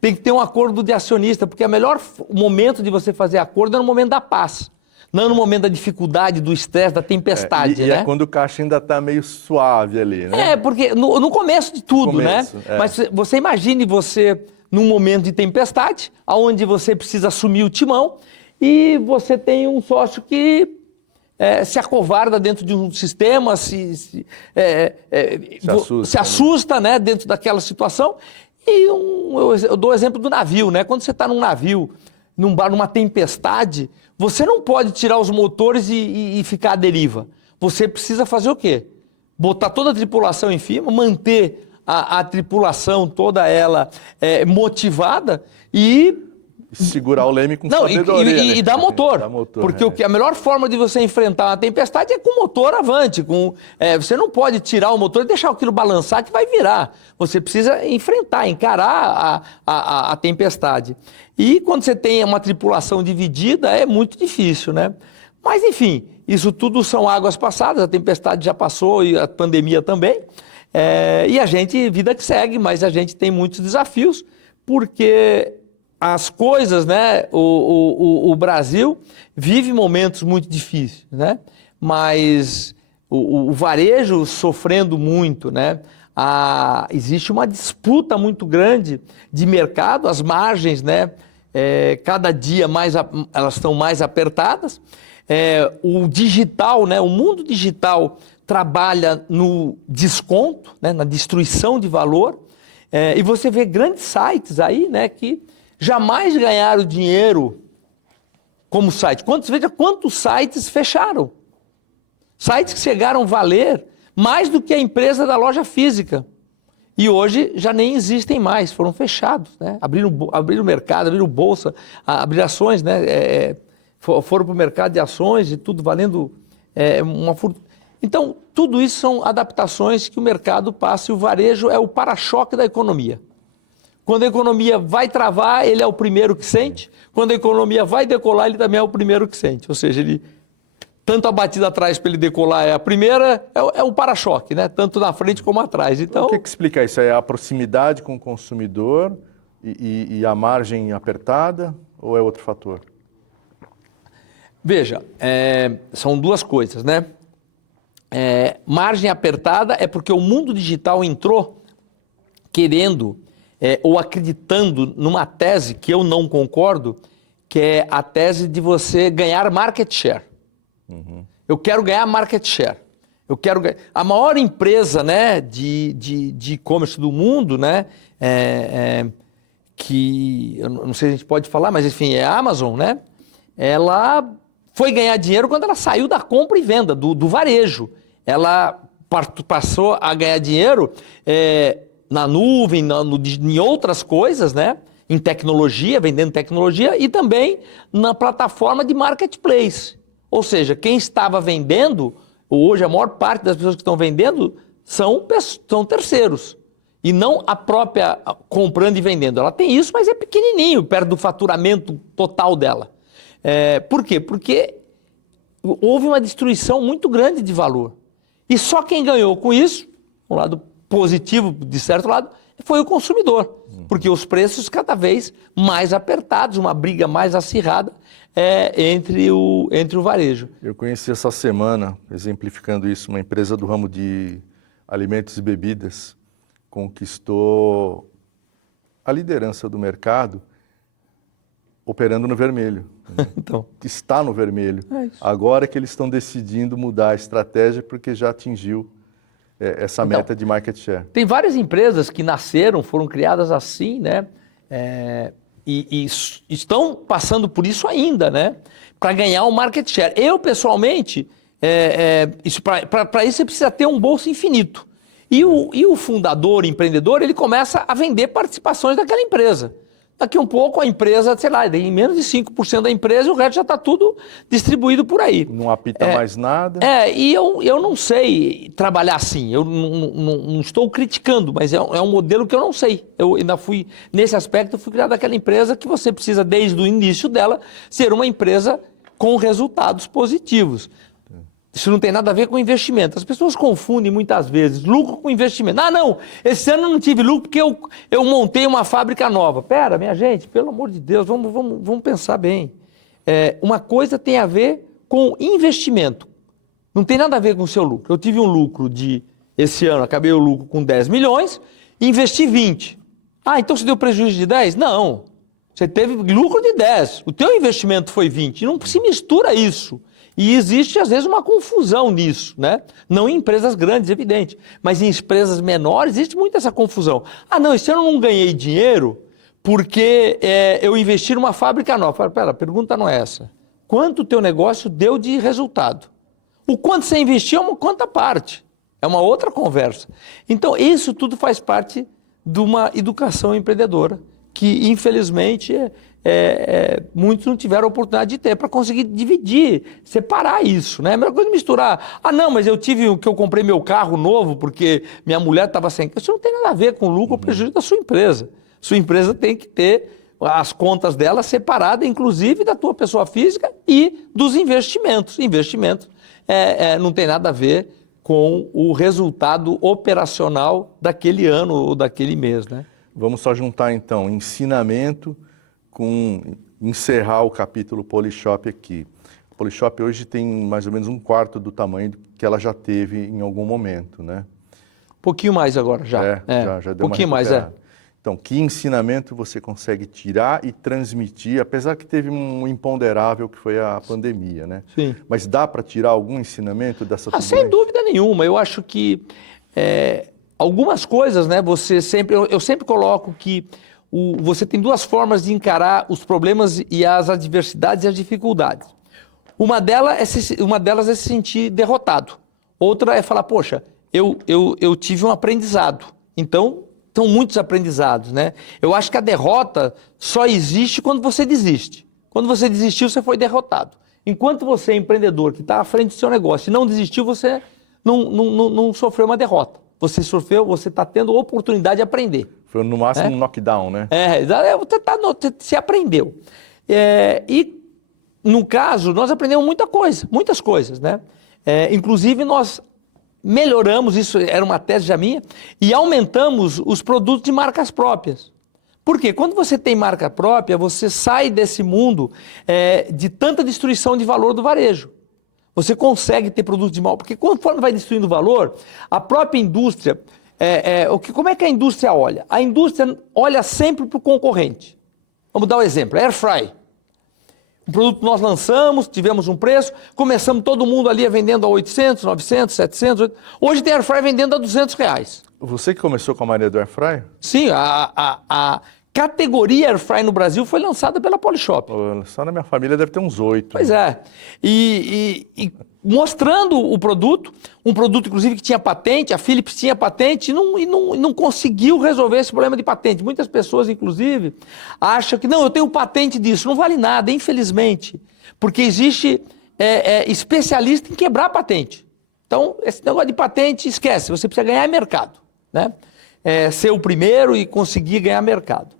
Tem que ter um acordo de acionista, porque o melhor momento de você fazer acordo é no momento da paz, não no momento da dificuldade, do estresse, da tempestade. E né? é quando o caixa ainda está meio suave ali, né? Porque no começo de tudo, né? Mas você imagine você num momento de tempestade, onde você precisa assumir o timão, e você tem um sócio que se acovarda dentro de um sistema, se assusta, né, dentro daquela situação. E eu dou o exemplo do navio, né? Quando você está num navio, numa tempestade, você não pode tirar os motores e ficar à deriva. Você precisa fazer o quê? Botar toda a tripulação em firma, manter a tripulação toda ela motivada e segurar o leme com sabedoria. E dar motor. Porque a melhor forma de você enfrentar uma tempestade é com o motor avante. Você não pode tirar o motor e deixar aquilo balançar que vai virar. Você precisa encarar a tempestade. E quando você tem uma tripulação dividida, é muito difícil, né? Mas, enfim, isso tudo são águas passadas. A tempestade já passou e a pandemia também. E a gente, vida que segue, mas a gente tem muitos desafios, porque as coisas, né? O Brasil vive momentos muito difíceis, né? Mas o varejo sofrendo muito, né? Existe uma disputa muito grande de mercado, as margens, né? Cada dia elas estão mais apertadas. O digital, né? O mundo digital trabalha no desconto, né? Na destruição de valor. E você vê grandes sites aí, né? Que jamais ganharam dinheiro como site. Veja quantos sites fecharam. Sites que chegaram a valer mais do que a empresa da loja física. E hoje já nem existem mais, foram fechados, né? Abriram mercado, abriram bolsa, abriram ações, né? Foram para o mercado de ações e tudo valendo uma fortuna. Então, tudo isso são adaptações que o mercado passa e o varejo é o para-choque da economia. Quando a economia vai travar, ele é o primeiro que sente. Quando a economia vai decolar, ele também é o primeiro que sente. Ou seja, ele... Tanto a batida atrás para ele decolar é a primeira, é o para-choque, né? Tanto na frente como atrás. Então, o que explica isso? É a proximidade com o consumidor e a margem apertada ou é outro fator? Veja, são duas coisas, né? Margem apertada é porque o mundo digital entrou querendo ou acreditando numa tese que eu não concordo, que é a tese de você ganhar market share. Uhum. Eu quero ganhar market share. Eu quero ganhar. A maior empresa, né, de e-commerce do mundo, né, que eu não sei se a gente pode falar, mas enfim, é a Amazon, né? Ela foi ganhar dinheiro quando ela saiu da compra e venda, do varejo. Ela passou a ganhar dinheiro na nuvem, em outras coisas, né? Em tecnologia, vendendo tecnologia e também na plataforma de marketplace. Ou seja, quem estava vendendo, hoje a maior parte das pessoas que estão vendendo são terceiros. E não a própria comprando e vendendo. Ela tem isso, mas é pequenininho, perto do faturamento total dela. Por quê? Porque houve uma destruição muito grande de valor. E só quem ganhou com isso, um lado positivo de certo lado, foi o consumidor. Porque os preços cada vez mais apertados, uma briga mais acirrada entre o varejo. Eu conheci essa semana, exemplificando isso, uma empresa do ramo de alimentos e bebidas conquistou a liderança do mercado operando no vermelho. Então, está no vermelho. Agora que eles estão decidindo mudar a estratégia porque já atingiu essa meta de market share. Tem várias empresas que nasceram, foram criadas assim, né? E estão passando por isso ainda, né? Para ganhar o market share. Eu, pessoalmente, para isso você precisa ter um bolso infinito. E o fundador, empreendedor, ele começa a vender participações daquela empresa. Daqui um pouco a empresa, sei lá, tem menos de 5% da empresa e o resto já está tudo distribuído por aí. Não apita mais nada. E eu não sei trabalhar assim, eu não estou criticando, mas é um modelo que eu não sei. Eu ainda fui, nesse aspecto, eu fui criado naquela empresa que você precisa, desde o início dela, ser uma empresa com resultados positivos. Isso não tem nada a ver com investimento. As pessoas confundem muitas vezes lucro com investimento. Ah, não, esse ano eu não tive lucro porque eu montei uma fábrica nova. Pera, minha gente, pelo amor de Deus, vamos pensar bem. Uma coisa tem a ver com investimento. Não tem nada a ver com o seu lucro. Eu tive um lucro esse ano, acabei o lucro com 10 milhões, investi 20. Ah, então você deu prejuízo de 10? Não. Você teve lucro de 10. O teu investimento foi 20. Não se mistura isso. E existe, às vezes, uma confusão nisso, né? Não em empresas grandes, evidente, mas em empresas menores existe muito essa confusão. Ah, não, esse ano eu não ganhei dinheiro porque eu investi numa fábrica nova. Pera, a pergunta não é essa. Quanto o teu negócio deu de resultado? O quanto você investiu é uma conta à parte. É uma outra conversa. Então, isso tudo faz parte de uma educação empreendedora que, infelizmente, muitos não tiveram a oportunidade de ter para conseguir dividir, separar isso, né? A melhor coisa é misturar. Ah, não, mas eu comprei meu carro novo porque minha mulher estava sem. Isso não tem nada a ver com o lucro ou prejuízo da sua empresa. Sua empresa tem que ter as contas dela separadas, inclusive da tua pessoa física e dos investimentos. Investimentos não tem nada a ver com o resultado operacional daquele ano ou daquele mês, né? Vamos só juntar, então, ensinamento com encerrar o capítulo Polishop aqui. O Polishop hoje tem mais ou menos um quarto do tamanho que ela já teve em algum momento, né? Um pouquinho mais agora, já. Já deu pouquinho uma mais, Então, que ensinamento você consegue tirar e transmitir, apesar que teve um imponderável que foi a pandemia, né? Sim. Mas dá para tirar algum ensinamento dessa turbulência? Sem dúvida nenhuma. Eu acho que algumas coisas, né? Eu sempre coloco que você tem duas formas de encarar os problemas e as adversidades e as dificuldades. Uma delas é se sentir derrotado. Outra é falar, poxa, eu tive um aprendizado. Então, são muitos aprendizados, né? Eu acho que a derrota só existe quando você desiste. Quando você desistiu, você foi derrotado. Enquanto você é empreendedor, que está à frente do seu negócio e não desistiu, você não sofreu uma derrota. Você está tendo oportunidade de aprender. Foi no máximo um knockdown, né? Você aprendeu. E, no caso, nós aprendemos muitas coisas, né? Inclusive, nós melhoramos, isso era uma tese já minha, e aumentamos os produtos de marcas próprias. Por quê? Quando você tem marca própria, você sai desse mundo de tanta destruição de valor do varejo. Você consegue ter produtos de mal, porque conforme vai destruindo o valor, a própria indústria, como é que a indústria olha? A indústria olha sempre para o concorrente. Vamos dar um exemplo, Air Fry. Um produto que nós lançamos, tivemos um preço, começamos todo mundo ali vendendo a 800, 900, 700, hoje tem Air Fry vendendo a R$200. Você que começou com a mania do Air Fry? Sim, a categoria Air Fry no Brasil foi lançada pela Polishop. Só na minha família deve ter uns 8. Pois é. E mostrando o produto, um produto inclusive que tinha patente, a Philips tinha patente e não conseguiu resolver esse problema de patente. Muitas pessoas, inclusive, acham que não, eu tenho patente disso. Não vale nada, infelizmente, porque existe especialista em quebrar patente. Então, esse negócio de patente, esquece, você precisa ganhar mercado, né? Ser o primeiro e conseguir ganhar mercado.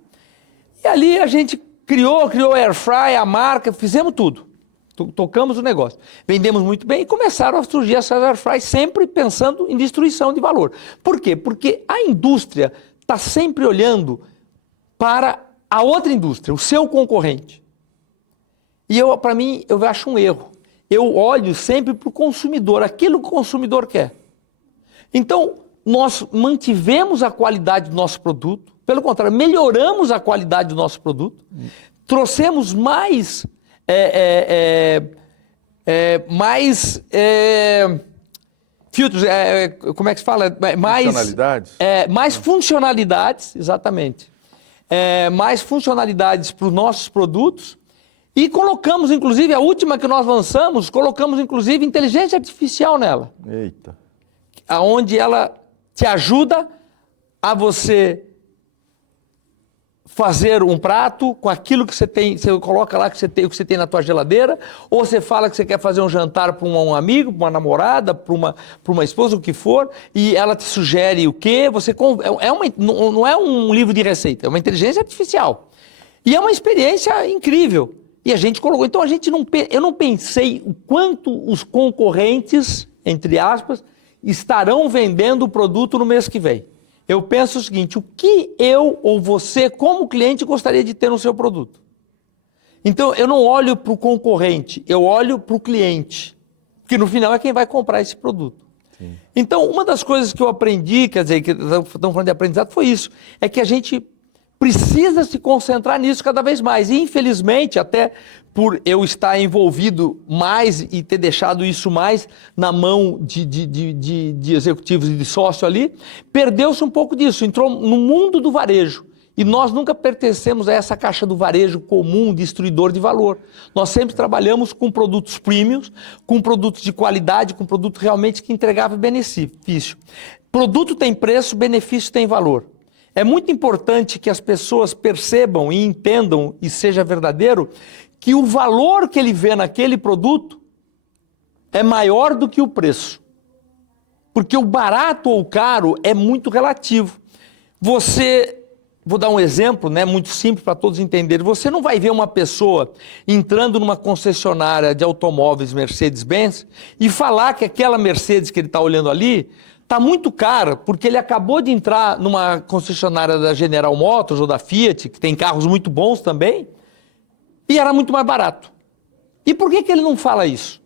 E ali a gente criou a Air Fry, a marca, fizemos tudo. Tocamos o negócio. Vendemos muito bem e começaram a surgir essas Air Fry sempre pensando em destruição de valor. Por quê? Porque a indústria está sempre olhando para a outra indústria, o seu concorrente. E para mim, eu acho um erro. Eu olho sempre para o consumidor, aquilo que o consumidor quer. Então, nós mantivemos a qualidade do nosso produto, pelo contrário, melhoramos a qualidade do nosso produto, trouxemos mais filtros, como é que se fala? Funcionalidades? Mais funcionalidades, exatamente. Mais funcionalidades para os nossos produtos e colocamos, inclusive, a última que nós lançamos, colocamos, inclusive, inteligência artificial nela. Eita. Onde ela te ajuda a você fazer um prato com aquilo que você tem, você coloca lá o que você tem na tua geladeira, ou você fala que você quer fazer um jantar para um amigo, para uma namorada, para uma esposa, o que for, e ela te sugere o quê? Não é um livro de receita, é uma inteligência artificial. E é uma experiência incrível. E a gente colocou. Então eu não pensei o quanto os concorrentes, entre aspas, estarão vendendo o produto no mês que vem. Eu penso o seguinte, o que eu ou você, como cliente, gostaria de ter no seu produto? Então, eu não olho para o concorrente, eu olho para o cliente, que no final é quem vai comprar esse produto. Sim. Então, uma das coisas que eu aprendi, quer dizer, que estamos falando de aprendizado, foi isso, é que a gente precisa se concentrar nisso cada vez mais. E, infelizmente, até por eu estar envolvido mais e ter deixado isso mais na mão de executivos e de sócio ali, perdeu-se um pouco disso, entrou no mundo do varejo. E nós nunca pertencemos a essa caixa do varejo comum, destruidor de valor. Nós sempre trabalhamos com produtos premiums, com produtos de qualidade, com produtos realmente que entregavam benefício. Produto tem preço, benefício tem valor. É muito importante que as pessoas percebam e entendam, e seja verdadeiro, que o valor que ele vê naquele produto é maior do que o preço. Porque o barato ou o caro é muito relativo. Vou dar um exemplo, né, muito simples para todos entenderem. Você não vai ver uma pessoa entrando numa concessionária de automóveis Mercedes-Benz e falar que aquela Mercedes que ele está olhando ali está muito cara, porque ele acabou de entrar numa concessionária da General Motors ou da Fiat, que tem carros muito bons também, e era muito mais barato. E por que ele não fala isso?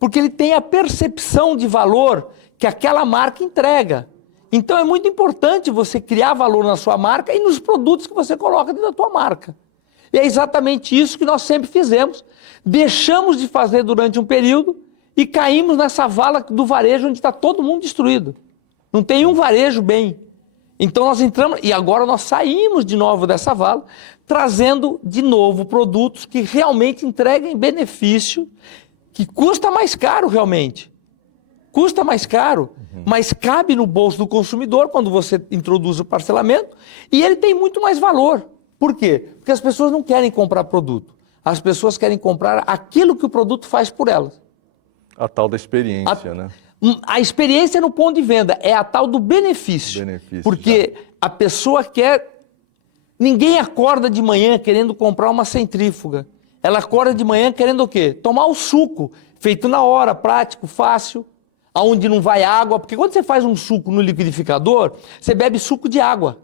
Porque ele tem a percepção de valor que aquela marca entrega. Então é muito importante você criar valor na sua marca e nos produtos que você coloca dentro da tua marca. E é exatamente isso que nós sempre fizemos. Deixamos de fazer durante um período e caímos nessa vala do varejo onde está todo mundo destruído. Não tem um varejo bem. Então nós entramos e agora nós saímos de novo dessa vala, trazendo de novo produtos que realmente entreguem benefício, que custa mais caro realmente. Custa mais caro, mas cabe no bolso do consumidor quando você introduz o parcelamento e ele tem muito mais valor. Por quê? Porque as pessoas não querem comprar produto. As pessoas querem comprar aquilo que o produto faz por elas. A tal da experiência, né? A experiência no ponto de venda é a tal do benefício. Porque a pessoa quer... Ninguém acorda de manhã querendo comprar uma centrífuga. Ela acorda de manhã querendo o quê? Tomar o suco, feito na hora, prático, fácil, aonde não vai água. Porque quando você faz um suco no liquidificador, você bebe suco de água,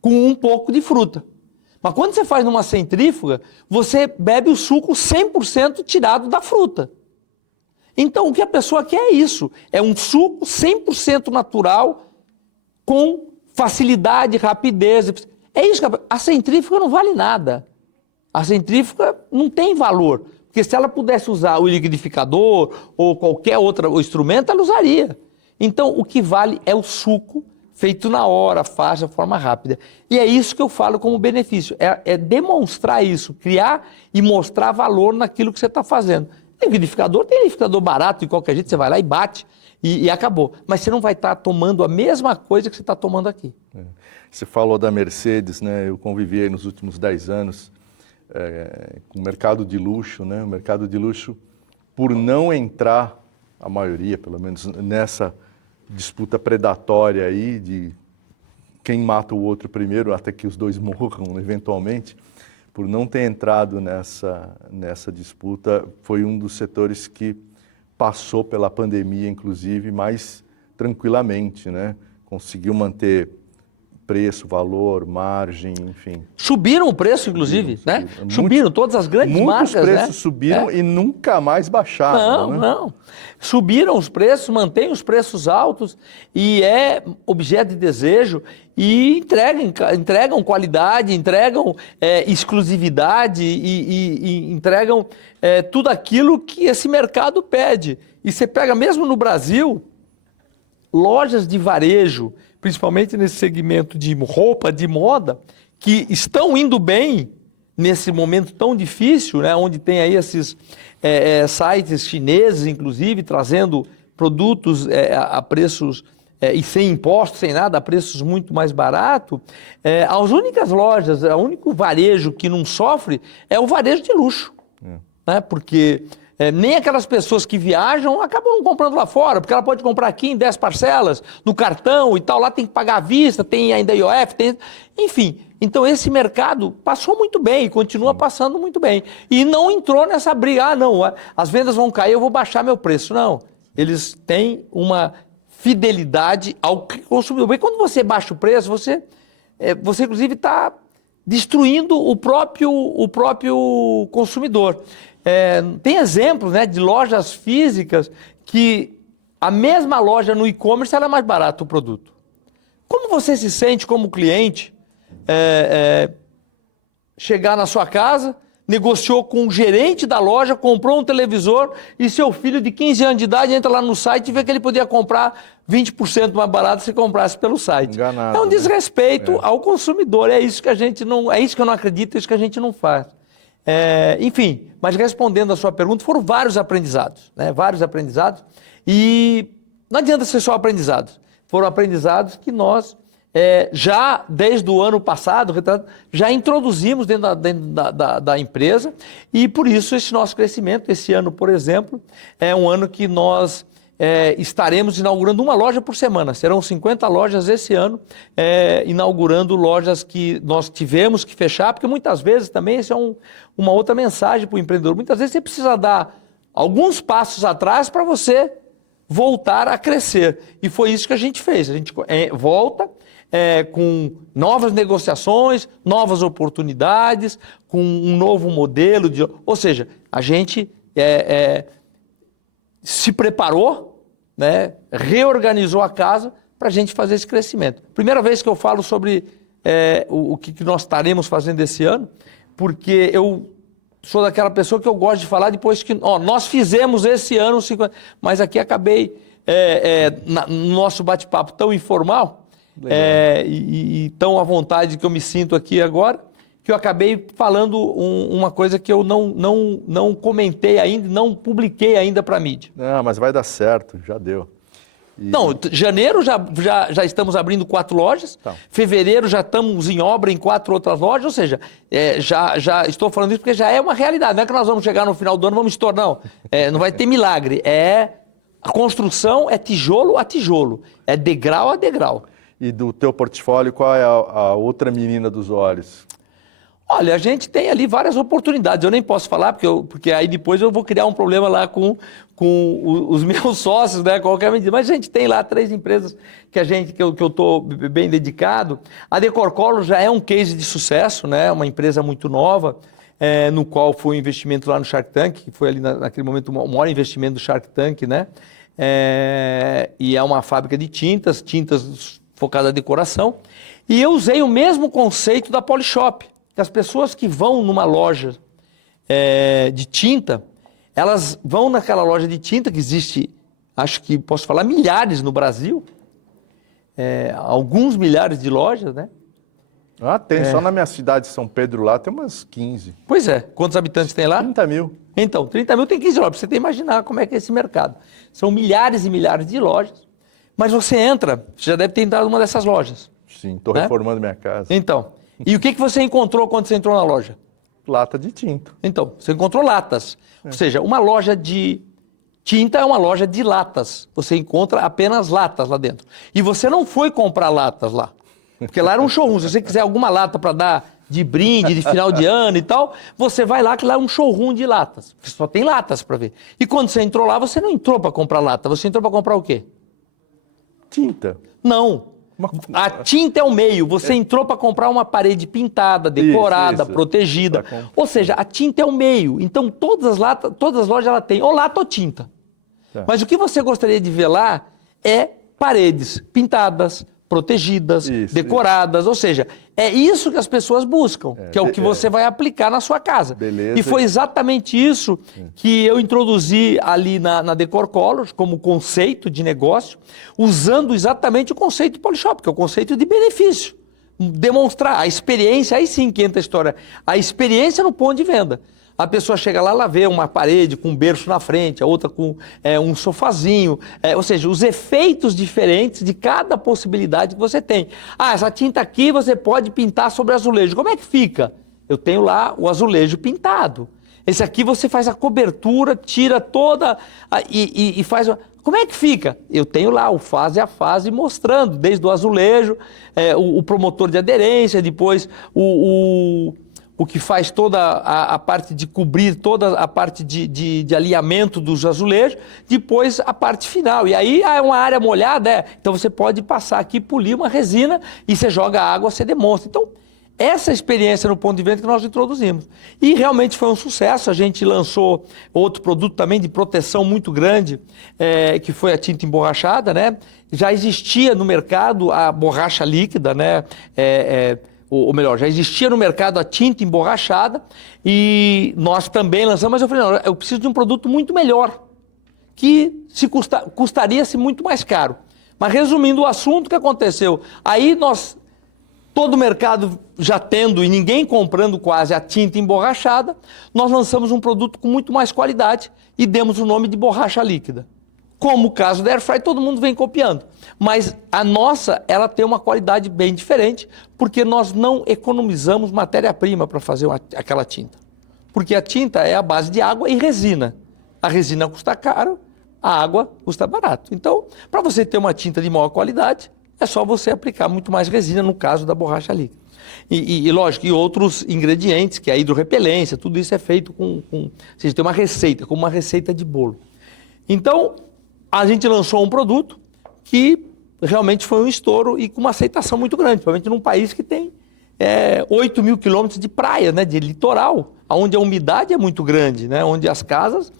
com um pouco de fruta. Mas quando você faz numa centrífuga, você bebe o suco 100% tirado da fruta. Então, o que a pessoa quer é isso. É um suco 100% natural, com facilidade, rapidez. É isso que a centrífuga não vale nada. A centrífuga não tem valor. Porque se ela pudesse usar o liquidificador ou qualquer outro instrumento, ela usaria. Então, o que vale é o suco feito na hora, fácil, de forma rápida. E é isso que eu falo como benefício. É demonstrar isso, criar e mostrar valor naquilo que você está fazendo. Liquidificador, tem liquidificador barato, de qualquer jeito, você vai lá e bate e acabou. Mas você não vai estar tomando a mesma coisa que você está tomando aqui. Você falou da Mercedes, né? Eu convivi aí nos últimos 10 anos com o mercado de luxo, né? O mercado de luxo, por não entrar, a maioria, pelo menos, nessa disputa predatória aí de quem mata o outro primeiro, até que os dois morram eventualmente, por não ter entrado nessa disputa, foi um dos setores que passou pela pandemia, inclusive, mais tranquilamente, né? Conseguiu manter preço, valor, margem, enfim. Subiram o preço, inclusive, né? Subiram, todas as grandes marcas, né? Muitos preços subiram e nunca mais baixaram, né? Não. Subiram os preços, mantêm os preços altos e é objeto de desejo e entregam qualidade, entregam exclusividade e entregam tudo aquilo que esse mercado pede. E você pega mesmo no Brasil, lojas de varejo, principalmente nesse segmento de roupa, de moda, que estão indo bem nesse momento tão difícil, né, onde tem aí esses sites chineses, inclusive, trazendo produtos a preços, e sem impostos, sem nada, a preços muito mais baratos. As únicas lojas, o único varejo que não sofre é o varejo de luxo, né, porque... nem aquelas pessoas que viajam acabam não comprando lá fora, porque ela pode comprar aqui em 10 parcelas, no cartão e tal, lá tem que pagar à vista, tem ainda IOF, enfim. Então esse mercado passou muito bem e continua passando muito bem. E não entrou nessa briga, as vendas vão cair, eu vou baixar meu preço. Não, eles têm uma fidelidade ao consumidor. E quando você baixa o preço, você inclusive está destruindo o próprio consumidor. Tem exemplos, né, de lojas físicas que a mesma loja no e-commerce ela é mais barata o produto. Como você se sente como cliente chegar na sua casa, negociou com o gerente da loja, comprou um televisor e seu filho de 15 anos de idade entra lá no site e vê que ele podia comprar 20% mais barato se comprasse pelo site. Enganado, é um desrespeito ao consumidor, é isso que eu não acredito, é isso que a gente não faz. Enfim, mas respondendo a sua pergunta, foram vários aprendizados, né? Vários aprendizados, e não adianta ser só aprendizados, foram aprendizados que nós já desde o ano passado, já introduzimos dentro da empresa, e por isso esse nosso crescimento, esse ano, por exemplo, é um ano que nós estaremos inaugurando uma loja por semana. Serão 50 lojas esse ano, inaugurando lojas que nós tivemos que fechar, porque muitas vezes também isso é uma outra mensagem para o empreendedor. Muitas vezes você precisa dar alguns passos atrás para você voltar a crescer. E foi isso que a gente fez. A gente volta com novas negociações, novas oportunidades, com um novo modelo. Ou seja, a gente se preparou, né, reorganizou a casa para a gente fazer esse crescimento. Primeira vez que eu falo sobre o que nós estaremos fazendo esse ano, porque eu sou daquela pessoa que eu gosto de falar depois que nós fizemos esse ano 50, mas aqui acabei, no nosso bate-papo tão informal, e tão à vontade que eu me sinto aqui agora, que eu acabei falando uma coisa que eu não comentei ainda, não publiquei ainda para a mídia. Não, mas vai dar certo, já deu. Não, janeiro já estamos abrindo 4 lojas, Tá. Fevereiro já estamos em obra em 4 outras lojas, ou seja, já estou falando isso porque já é uma realidade, não é que nós vamos chegar no final do ano e vamos estourar, não. Não vai ter milagre, a construção é tijolo a tijolo, é degrau a degrau. E do teu portfólio, qual é a outra menina dos olhos? Olha, a gente tem ali várias oportunidades, eu nem posso falar, porque aí depois eu vou criar um problema lá com os meus sócios, né, qualquer medida. Mas a gente tem lá 3 empresas que eu estou bem dedicado. A Decorcolo já é um case de sucesso, né, uma empresa muito nova, no qual foi um investimento lá no Shark Tank, que foi ali naquele momento o maior investimento do Shark Tank, né, e é uma fábrica de tintas focada na decoração. E eu usei o mesmo conceito da Polishop. As pessoas que vão numa loja de tinta, elas vão naquela loja de tinta que existe, acho que posso falar, milhares no Brasil, alguns milhares de lojas, né? Tem, só na minha cidade, São Pedro, lá tem umas 15. Pois é, quantos habitantes tem lá? 30 mil. Então, 30 mil tem 15 lojas, pra você imaginar como é que é esse mercado. São milhares e milhares de lojas, mas você entra, você já deve ter entrado numa dessas lojas. Sim, estou reformando minha casa. Então... E o que você encontrou quando você entrou na loja? Lata de tinta. Então, você encontrou latas. Ou seja, uma loja de tinta é uma loja de latas. Você encontra apenas latas lá dentro. E você não foi comprar latas lá. Porque lá era um showroom. Se você quiser alguma lata para dar de brinde, de final de ano e tal, você vai lá, que lá é um showroom de latas. Porque só tem latas para ver. E quando você entrou lá, você não entrou para comprar lata. Você entrou para comprar o quê? Tinta. Não. A tinta é o meio, você entrou para comprar uma parede pintada, decorada, isso. protegida. Ou seja, a tinta é o meio. Então todas as lojas ela tem ou lata ou tinta. Mas o que você gostaria de ver lá é paredes pintadas, protegidas, decoradas. Ou seja, é isso que as pessoas buscam, que é o que você vai aplicar na sua casa. Beleza. E foi exatamente isso que eu introduzi ali na Decorcolo como conceito de negócio, usando exatamente o conceito Polishop, que é o conceito de benefício. Demonstrar a experiência, aí sim que entra a história, a experiência no ponto de venda. A pessoa chega lá, ela vê uma parede com um berço na frente, a outra com um sofazinho, ou seja, os efeitos diferentes de cada possibilidade que você tem. Essa tinta aqui você pode pintar sobre azulejo. Como é que fica? Eu tenho lá o azulejo pintado. Esse aqui você faz a cobertura, tira toda e faz... Como é que fica? Eu tenho lá o fase a fase mostrando, desde o azulejo, o promotor de aderência, depois o que faz toda a parte de cobrir, toda a parte de alinhamento dos azulejos, depois a parte final. E aí é uma área molhada, então você pode passar aqui, polir uma resina e você joga água, você demonstra. Então, essa experiência no ponto de venda que nós introduzimos. E realmente foi um sucesso, a gente lançou outro produto também de proteção muito grande, que foi a tinta emborrachada, né? Já existia no mercado a borracha líquida, né? Ou melhor, já existia no mercado a tinta emborrachada e nós também lançamos, mas eu falei, não, eu preciso de um produto muito melhor, que custaria-se muito mais caro. Mas resumindo o assunto, o que aconteceu? Aí todo o mercado já tendo e ninguém comprando quase a tinta emborrachada, nós lançamos um produto com muito mais qualidade e demos o nome de borracha líquida. Como o caso da Airfry, todo mundo vem copiando. Mas a nossa, ela tem uma qualidade bem diferente, porque nós não economizamos matéria-prima para fazer aquela tinta. Porque a tinta é a base de água e resina. A resina custa caro, a água custa barato. Então, para você ter uma tinta de maior qualidade, é só você aplicar muito mais resina, no caso da borracha líquida. E lógico, e outros ingredientes, que é a hidrorrepelência, tudo isso é feito ou seja, tem uma receita, como uma receita de bolo. Então, a gente lançou um produto que realmente foi um estouro e com uma aceitação muito grande, principalmente num país que tem 8 mil quilômetros de praia, né, de litoral, onde a umidade é muito grande, né, onde as casas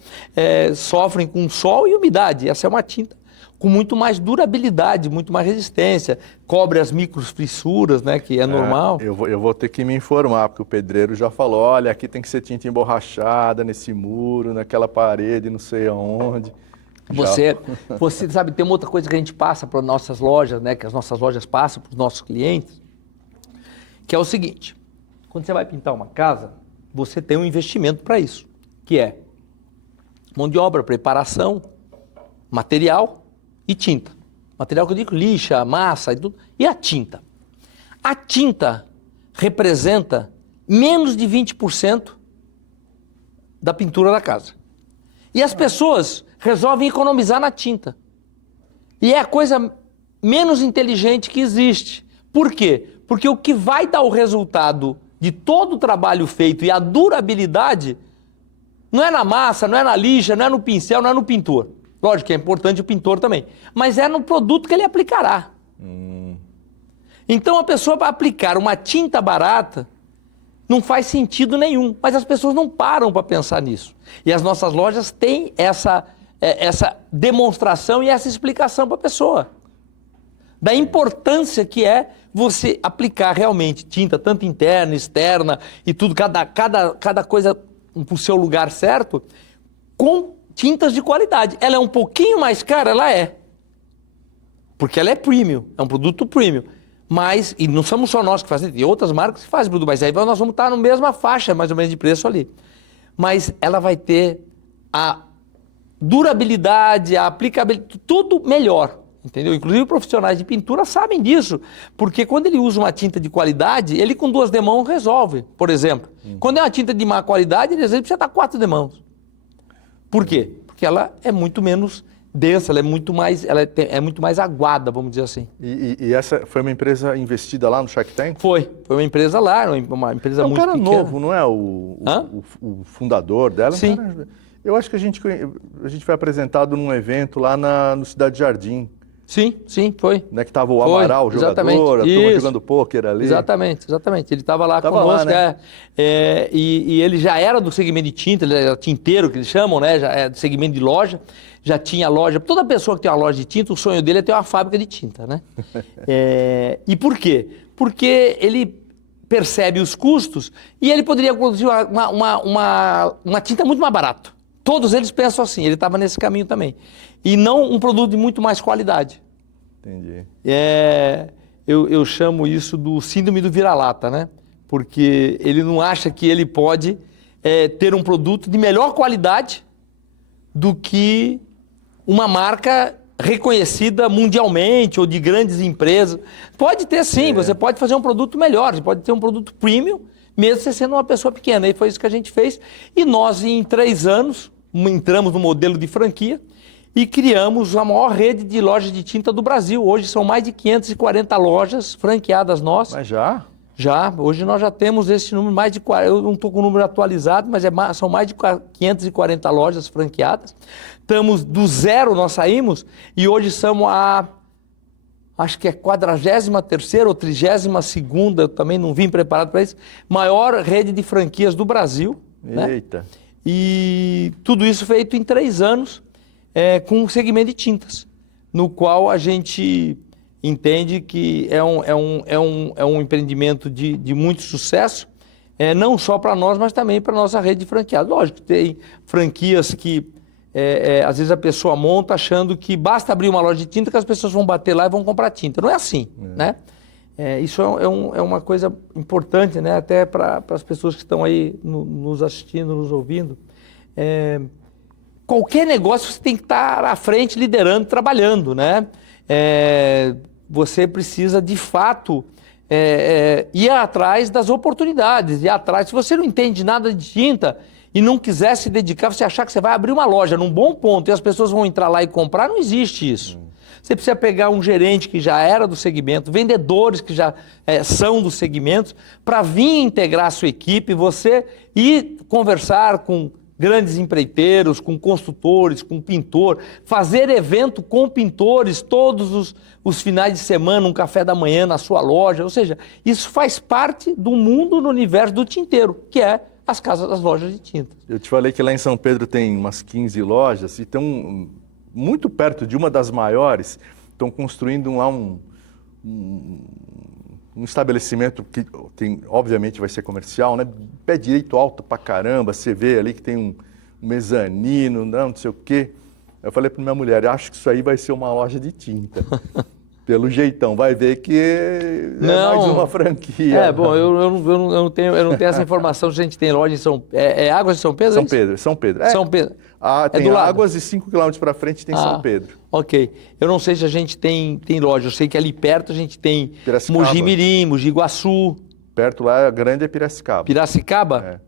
sofrem com sol e umidade. Essa é uma tinta com muito mais durabilidade, muito mais resistência, cobre as microfissuras, né, que é normal. Eu vou ter que me informar, porque o pedreiro já falou, olha, aqui tem que ser tinta emborrachada nesse muro, naquela parede, não sei aonde. Você sabe, tem uma outra coisa que a gente passa para nossas lojas, né? Que as nossas lojas passam para os nossos clientes, que é o seguinte: quando você vai pintar uma casa, você tem um investimento para isso, que é mão de obra, preparação, material e tinta. Material que eu digo, lixa, massa e tudo. E a tinta? A tinta representa menos de 20% da pintura da casa. E as pessoas resolvem economizar na tinta. E é a coisa menos inteligente que existe. Por quê? Porque o que vai dar o resultado de todo o trabalho feito e a durabilidade não é na massa, não é na lixa, não é no pincel, não é no pintor. Lógico que é importante o pintor também. Mas é no produto que ele aplicará. Então a pessoa vai aplicar uma tinta barata, não faz sentido nenhum. Mas as pessoas não param para pensar nisso. E as nossas lojas têm essa demonstração e essa explicação para a pessoa. Da importância que é você aplicar realmente tinta, tanto interna, externa e tudo, cada coisa para o seu lugar certo, com tintas de qualidade. Ela é um pouquinho mais cara? Ela é. Porque ela é premium, é um produto premium. Mas, e não somos só nós que fazemos, tem outras marcas que fazem produto, mas aí nós vamos estar na mesma faixa, mais ou menos, de preço ali. Mas ela vai ter a durabilidade, a aplicabilidade, tudo melhor, entendeu? Inclusive profissionais de pintura sabem disso, porque quando ele usa uma tinta de qualidade, ele com 2 demãos resolve, por exemplo. Quando é uma tinta de má qualidade, ele às vezes precisa dar 4 demãos. Por quê? Porque ela é muito menos densa, ela é muito mais aguada, vamos dizer assim. E essa foi uma empresa investida lá no Shark Tank? Foi uma empresa lá, uma empresa muito pequena. É um cara novo, não é o fundador dela? Sim. Eu acho que a gente foi apresentado num evento lá no Cidade Jardim. Sim, foi. Né, que estava o Amaral, o jogador, a turma jogando pôquer ali. Exatamente. Ele estava lá conosco, lá, né? E ele já era do segmento de tinta, ele era tinteiro, que eles chamam, né? Já é do segmento de loja, já tinha loja. Toda pessoa que tem uma loja de tinta, o sonho dele é ter uma fábrica de tinta, né? E por quê? Porque ele percebe os custos e ele poderia produzir uma tinta muito mais barata. Todos eles pensam assim, ele estava nesse caminho também. E não um produto de muito mais qualidade. Entendi. Eu chamo isso do síndrome do vira-lata, né? Porque ele não acha que ele pode ter um produto de melhor qualidade do que uma marca reconhecida mundialmente ou de grandes empresas. Pode ter sim, você pode fazer um produto melhor, você pode ter um produto premium, mesmo você sendo uma pessoa pequena. E foi isso que a gente fez. E nós, em 3 anos, entramos no modelo de franquia e criamos a maior rede de lojas de tinta do Brasil. Hoje são mais de 540 lojas franqueadas nossas. Mas já? Já. Hoje nós já temos esse número, mais de 40. Eu não estou com o número atualizado, mas são mais de 540 lojas franqueadas. Estamos do zero, nós saímos, e hoje somos acho que é 43ª ou 32ª, eu também não vim preparado para isso, maior rede de franquias do Brasil. Eita. Né? E tudo isso feito em 3 anos, com um segmento de tintas, no qual a gente entende que é um empreendimento de muito sucesso, não só para nós, mas também para a nossa rede de franqueados. Lógico, tem franquias que às vezes a pessoa monta achando que basta abrir uma loja de tinta que as pessoas vão bater lá e vão comprar tinta. Não é assim, né? Isso é uma coisa importante, né? Até para as pessoas que estão aí nos assistindo, nos ouvindo. Qualquer negócio você tem que estar à frente, liderando, trabalhando, né? Você precisa, de fato, ir atrás das oportunidades, ir atrás. Se você não entende nada de tinta e não quiser se dedicar, você achar que você vai abrir uma loja num bom ponto e as pessoas vão entrar lá e comprar, não existe isso. Você precisa pegar um gerente que já era do segmento, vendedores que já são do segmento, para vir integrar a sua equipe, você ir conversar com grandes empreiteiros, com construtores, com pintor, fazer evento com pintores todos os finais de semana, um café da manhã na sua loja. Ou seja, isso faz parte do mundo, no universo do tinteiro, que é as lojas de tinta. Eu te falei que lá em São Pedro tem umas 15 lojas e estão muito perto de uma das maiores, estão construindo lá um estabelecimento que obviamente vai ser comercial, né? Pé direito alto pra caramba, você vê ali que tem um mezanino, não sei o quê. Eu falei para minha mulher, acho que isso aí vai ser uma loja de tinta. Pelo jeitão, vai ver que é mais uma franquia. Bom, eu não tenho essa informação se a gente tem loja em São Pedro. É Águas de São Pedro? São Pedro. São Pedro. Tem Águas e 5 km para frente tem São Pedro. Ok. Eu não sei se a gente tem loja. Eu sei que ali perto a gente tem Mogi Mirim, Mogi Guaçu. Perto lá, a grande é Piracicaba. Piracicaba?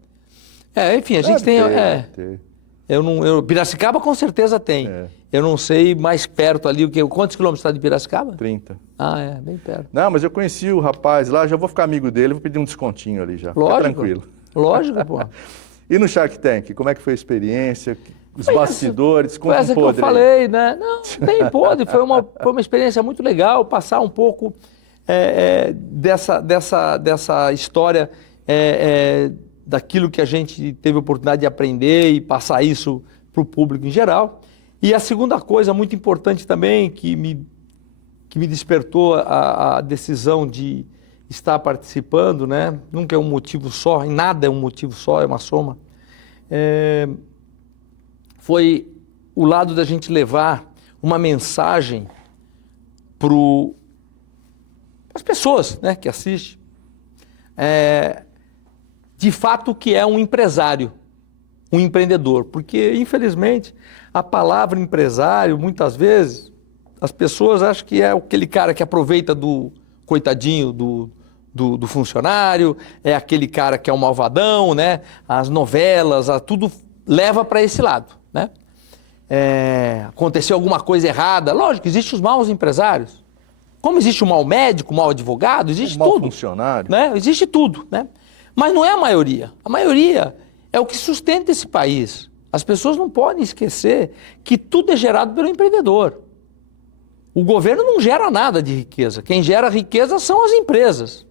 Enfim, a gente tem... Piracicaba com certeza tem. Eu não sei mais perto ali, quantos quilômetros está de Piracicaba? 30. Bem perto. Não, mas eu conheci o rapaz lá, já vou ficar amigo dele, vou pedir um descontinho ali já. Lógico. Fica tranquilo. Lógico, pô. E no Shark Tank, como é que foi a experiência? Os bastidores, foi essa que eu falei, né? Não tem podre, foi uma experiência muito legal, passar um pouco dessa história, daquilo que a gente teve a oportunidade de aprender e passar isso para o público em geral. E a segunda coisa muito importante também, que me despertou a decisão de estar participando, né? Nunca é um motivo só, em nada é um motivo só, é uma soma. Foi o lado da gente levar uma mensagem para as pessoas, né, que assistem. De fato, o que é um empresário, um empreendedor. Porque, infelizmente, a palavra empresário, muitas vezes, as pessoas acham que é aquele cara que aproveita do coitadinho do funcionário, é aquele cara que é um malvadão, né? As novelas, tudo leva para esse lado, né? Aconteceu alguma coisa errada, lógico, existem os maus empresários. Como existe o mau médico, o mau advogado, existe tudo. O mau funcionário. Né? Existe tudo, né? Mas não é a maioria. A maioria é o que sustenta esse país. As pessoas não podem esquecer que tudo é gerado pelo empreendedor. O governo não gera nada de riqueza. Quem gera riqueza são as empresas.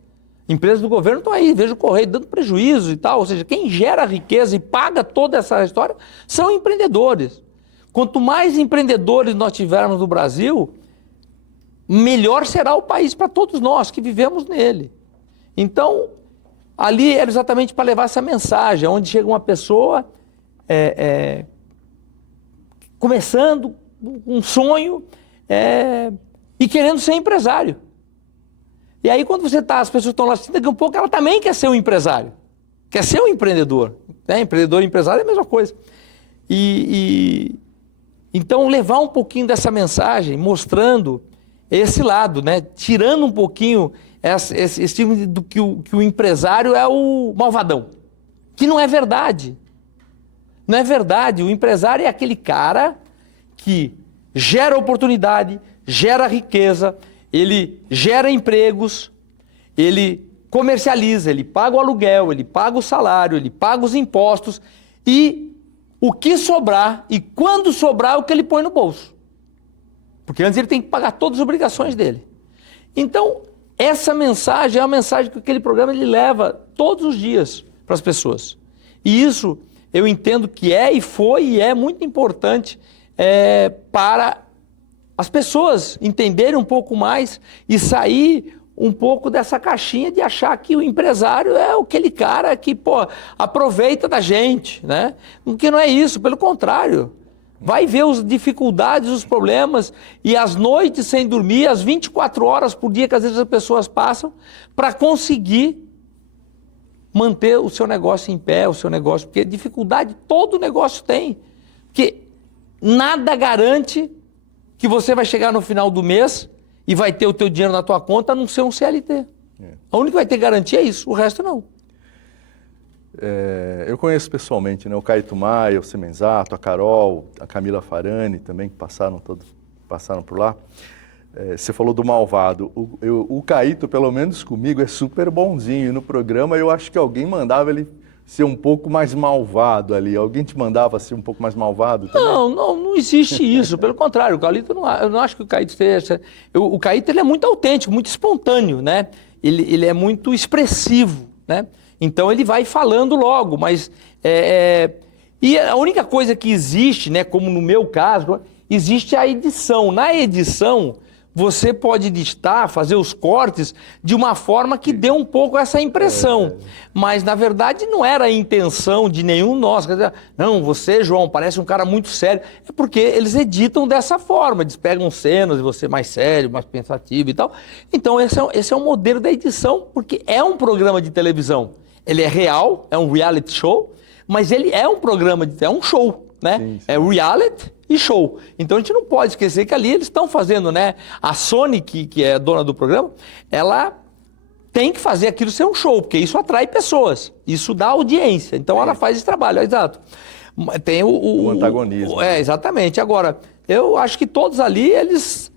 Empresas do governo estão aí, vejo o Correio dando prejuízo e tal. Ou seja, quem gera riqueza e paga toda essa história são empreendedores. Quanto mais empreendedores nós tivermos no Brasil, melhor será o país para todos nós que vivemos nele. Então, ali era exatamente para levar essa mensagem, onde chega uma pessoa começando um sonho e querendo ser empresário. E aí quando as pessoas estão lá assistindo, daqui a um pouco ela também quer ser um empresário, quer ser um empreendedor. Né? Empreendedor e empresário é a mesma coisa. Então levar um pouquinho dessa mensagem, mostrando esse lado, né? Tirando um pouquinho esse tipo do que o empresário é o malvadão, que não é verdade. Não é verdade. O empresário é aquele cara que gera oportunidade, gera riqueza, ele gera empregos, ele comercializa, ele paga o aluguel, ele paga o salário, ele paga os impostos e o que sobrar e quando sobrar é o que ele põe no bolso. Porque antes ele tem que pagar todas as obrigações dele. Então, essa mensagem é uma mensagem que aquele programa ele leva todos os dias para as pessoas. E isso eu entendo que foi e é muito importante para as pessoas entenderem um pouco mais e sair um pouco dessa caixinha de achar que o empresário é aquele cara que, aproveita da gente, né? Porque não é isso, pelo contrário. Vai ver as dificuldades, os problemas e as noites sem dormir, as 24 horas por dia que às vezes as pessoas passam para conseguir manter o seu negócio em pé, o seu negócio, porque dificuldade todo negócio tem. Porque nada garante que você vai chegar no final do mês e vai ter o teu dinheiro na tua conta a não ser um CLT. A única que vai ter garantia é isso, o resto não. Eu conheço pessoalmente, né, o Caíto Maia, o Semenzato, a Carol, a Camila Farani também, que passaram por lá. Você falou do malvado. O Caíto, pelo menos comigo, é super bonzinho. E no programa eu acho que alguém mandava ele ser um pouco mais malvado ali. Alguém te mandava ser um pouco mais malvado também? Não existe isso. Pelo contrário, o Caíto, eu não acho que o Caíto seja... O Caíto ele é muito autêntico, muito espontâneo, né? Ele é muito expressivo, né? Então ele vai falando logo, mas... E a única coisa que existe, né, como no meu caso, existe a edição. Na edição, você pode editar, fazer os cortes de uma forma que dê um pouco essa impressão. Mas, na verdade, não era a intenção de nenhum de nós. Quer dizer, não, você, João, parece um cara muito sério. É porque eles editam dessa forma. Eles pegam cenas de você mais sério, mais pensativo e tal. Então, esse é o modelo da edição, porque é um programa de televisão. Ele é real, é um reality show, mas ele é um programa, é um show, né? Sim, sim. É reality e show. Então a gente não pode esquecer que ali eles estão fazendo, né? A Sony, que é dona do programa, ela tem que fazer aquilo ser um show, porque isso atrai pessoas, isso dá audiência. Então ela faz esse trabalho, exato. Tem o antagonismo. Exatamente. Agora, eu acho que todos ali, eles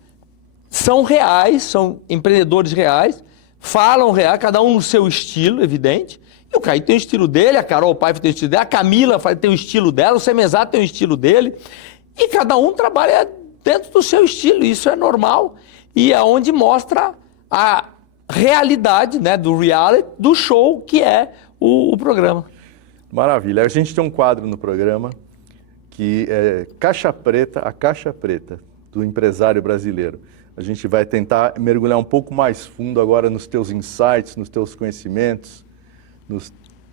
são reais, são empreendedores reais, falam real, cada um no seu estilo, evidente. E o Caio tem o estilo dele, a Carol Paiva tem o estilo dela, a Camila tem o estilo dela, o Semenzato tem o estilo dele. E cada um trabalha dentro do seu estilo, isso é normal. E é onde mostra a realidade, né, do reality, do show que é o programa. Maravilha. A gente tem um quadro no programa que é Caixa Preta, a Caixa Preta do empresário brasileiro. A gente vai tentar mergulhar um pouco mais fundo agora nos teus insights, nos teus conhecimentos,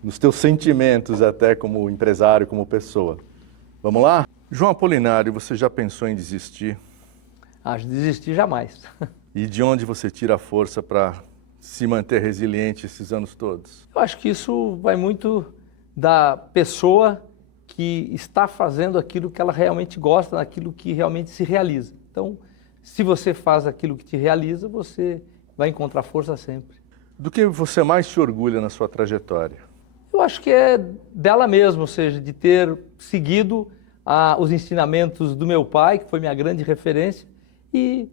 nos teus sentimentos até como empresário, como pessoa. Vamos lá? João Apolinário, você já pensou em desistir? Acho que desistir jamais. E de onde você tira a força para se manter resiliente esses anos todos? Eu acho que isso vai muito da pessoa que está fazendo aquilo que ela realmente gosta, daquilo que realmente se realiza. Então, se você faz aquilo que te realiza, você vai encontrar força sempre. Do que você mais se orgulha na sua trajetória? Eu acho que é dela mesma, ou seja, de ter seguido os ensinamentos do meu pai, que foi minha grande referência, e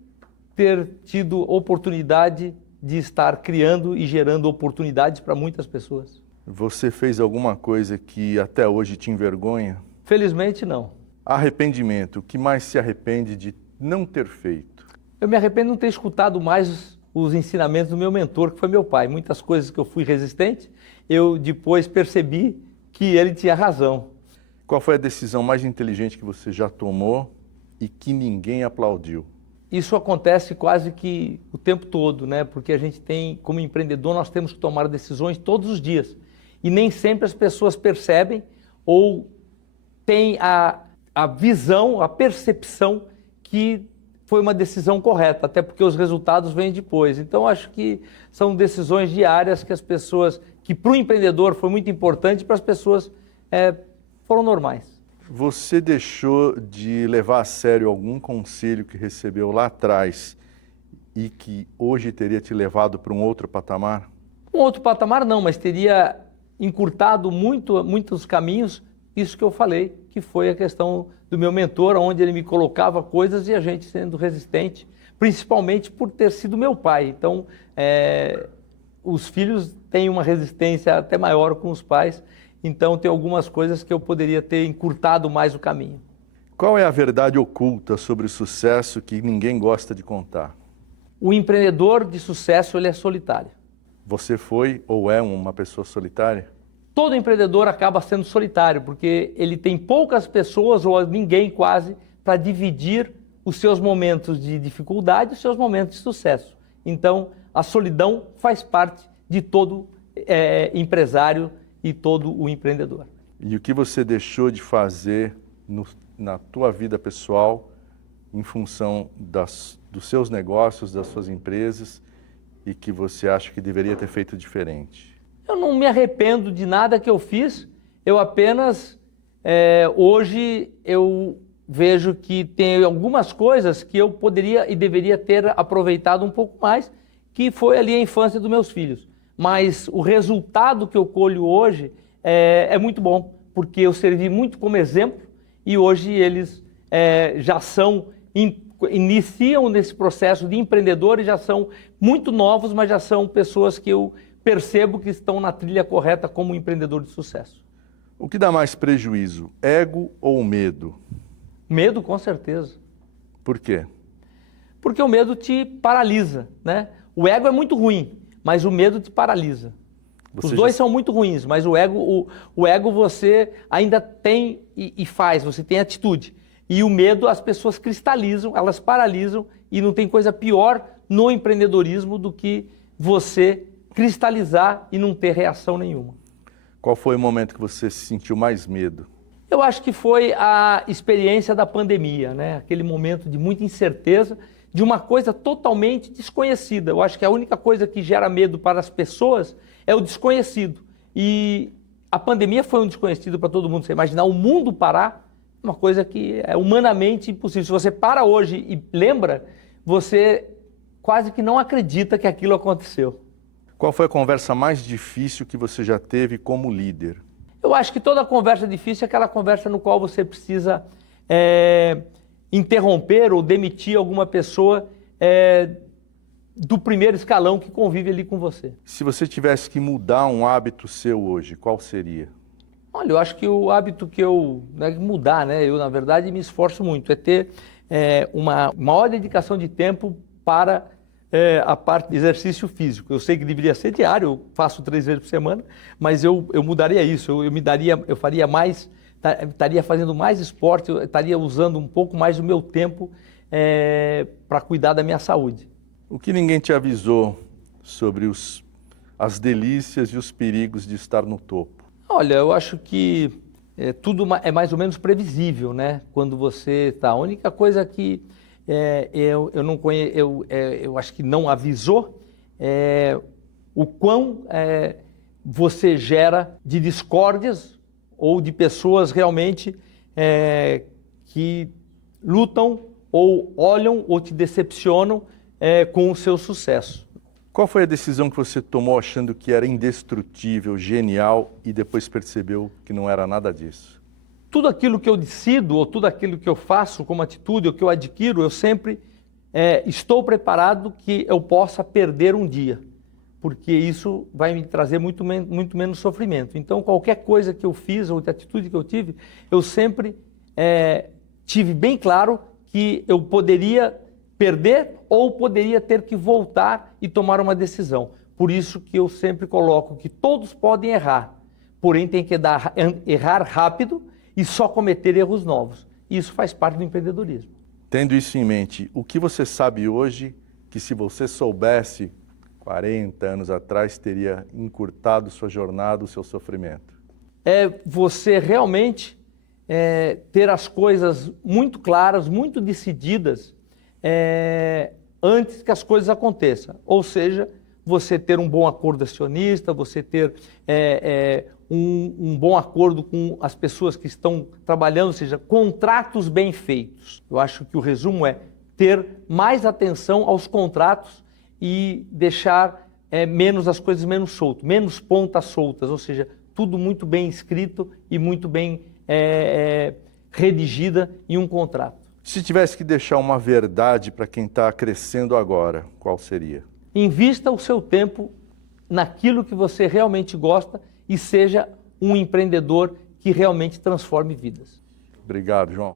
ter tido oportunidade de estar criando e gerando oportunidades para muitas pessoas. Você fez alguma coisa que até hoje te envergonha? Felizmente, não. Arrependimento. O que mais se arrepende de não ter feito? Eu me arrependo de não ter escutado mais os ensinamentos do meu mentor, que foi meu pai. Muitas coisas que eu fui resistente, eu depois percebi que ele tinha razão. Qual foi a decisão mais inteligente que você já tomou e que ninguém aplaudiu? Isso acontece quase que o tempo todo, né? Porque a gente tem, como empreendedor, nós temos que tomar decisões todos os dias. E nem sempre as pessoas percebem ou têm a visão, a percepção que foi uma decisão correta, até porque os resultados vêm depois. Então, acho que são decisões diárias que as pessoas, que para o empreendedor foi muito importante, para as pessoas foram normais. Você deixou de levar a sério algum conselho que recebeu lá atrás e que hoje teria te levado para um outro patamar? Um outro patamar não, mas teria encurtado muitos caminhos, isso que eu falei, que foi a questão do meu mentor, onde ele me colocava coisas e a gente sendo resistente, principalmente por ter sido meu pai. Então, os filhos têm uma resistência até maior com os pais, então tem algumas coisas que eu poderia ter encurtado mais o caminho. Qual é a verdade oculta sobre o sucesso que ninguém gosta de contar? O empreendedor de sucesso, ele é solitário. Você foi ou é uma pessoa solitária? Todo empreendedor acaba sendo solitário, porque ele tem poucas pessoas, ou ninguém quase, para dividir os seus momentos de dificuldade e os seus momentos de sucesso. Então, a solidão faz parte de todo empresário e todo o empreendedor. E o que você deixou de fazer na tua vida pessoal em função dos seus negócios, das suas empresas e que você acha que deveria ter feito diferente? Eu não me arrependo de nada que eu fiz, eu apenas, hoje eu vejo que tem algumas coisas que eu poderia e deveria ter aproveitado um pouco mais, que foi ali a infância dos meus filhos. Mas o resultado que eu colho hoje é muito bom, porque eu servi muito como exemplo e hoje eles já iniciam nesse processo de empreendedor e já são muito novos, mas já são pessoas que eu percebo que estão na trilha correta como empreendedor de sucesso. O que dá mais prejuízo, ego ou medo? Medo, com certeza. Por quê? Porque o medo te paralisa, né? O ego é muito ruim, mas o medo te paralisa. Os dois são muito ruins, mas o ego você ainda tem e faz, você tem atitude. E o medo, as pessoas cristalizam, elas paralisam, e não tem coisa pior no empreendedorismo do que você cristalizar e não ter reação nenhuma. Qual foi o momento que você se sentiu mais medo? Eu acho que foi a experiência da pandemia, né? Aquele momento de muita incerteza, de uma coisa totalmente desconhecida. Eu acho que a única coisa que gera medo para as pessoas é o desconhecido. E a pandemia foi um desconhecido para todo mundo. Você imaginar o mundo parar, uma coisa que é humanamente impossível. Se você para hoje e lembra, você quase que não acredita que aquilo aconteceu. Qual foi a conversa mais difícil que você já teve como líder? Eu acho que toda conversa difícil é aquela conversa no qual você precisa interromper ou demitir alguma pessoa do primeiro escalão que convive ali com você. Se você tivesse que mudar um hábito seu hoje, qual seria? Olha, eu acho que o hábito que mudar, né? Eu, na verdade, me esforço muito, é ter uma maior dedicação de tempo para a parte de exercício físico. Eu sei que deveria ser diário, eu faço 3 vezes por semana, mas eu mudaria isso, eu faria mais, estaria fazendo mais esporte, eu estaria usando um pouco mais do meu tempo para cuidar da minha saúde. O que ninguém te avisou sobre as delícias e os perigos de estar no topo? Olha, eu acho que tudo é mais ou menos previsível, né? Quando você está. A única coisa que eu não conheço, eu acho que não avisou o quão você gera de discórdias ou de pessoas realmente que lutam ou olham ou te decepcionam com o seu sucesso. Qual foi a decisão que você tomou achando que era indestrutível, genial e depois percebeu que não era nada disso? Tudo aquilo que eu decido ou tudo aquilo que eu faço como atitude ou que eu adquiro, eu sempre estou preparado que eu possa perder um dia, porque isso vai me trazer muito menos sofrimento. Então, qualquer coisa que eu fiz ou de atitude que eu tive, eu sempre tive bem claro que eu poderia perder ou poderia ter que voltar e tomar uma decisão. Por isso que eu sempre coloco que todos podem errar, porém tem que errar rápido e só cometer erros novos. Isso faz parte do empreendedorismo. Tendo isso em mente, o que você sabe hoje que se você soubesse 40 anos atrás teria encurtado sua jornada, o seu sofrimento? É você realmente ter as coisas muito claras, muito decididas, antes que as coisas aconteçam. Ou seja, você ter um bom acordo acionista, você ter um bom acordo com as pessoas que estão trabalhando, ou seja, contratos bem feitos. Eu acho que o resumo é ter mais atenção aos contratos e deixar menos as coisas menos soltas, menos pontas soltas, ou seja, tudo muito bem escrito e muito bem redigida em um contrato. Se tivesse que deixar uma verdade para quem está crescendo agora, qual seria? Invista o seu tempo naquilo que você realmente gosta e seja um empreendedor que realmente transforme vidas. Obrigado, João.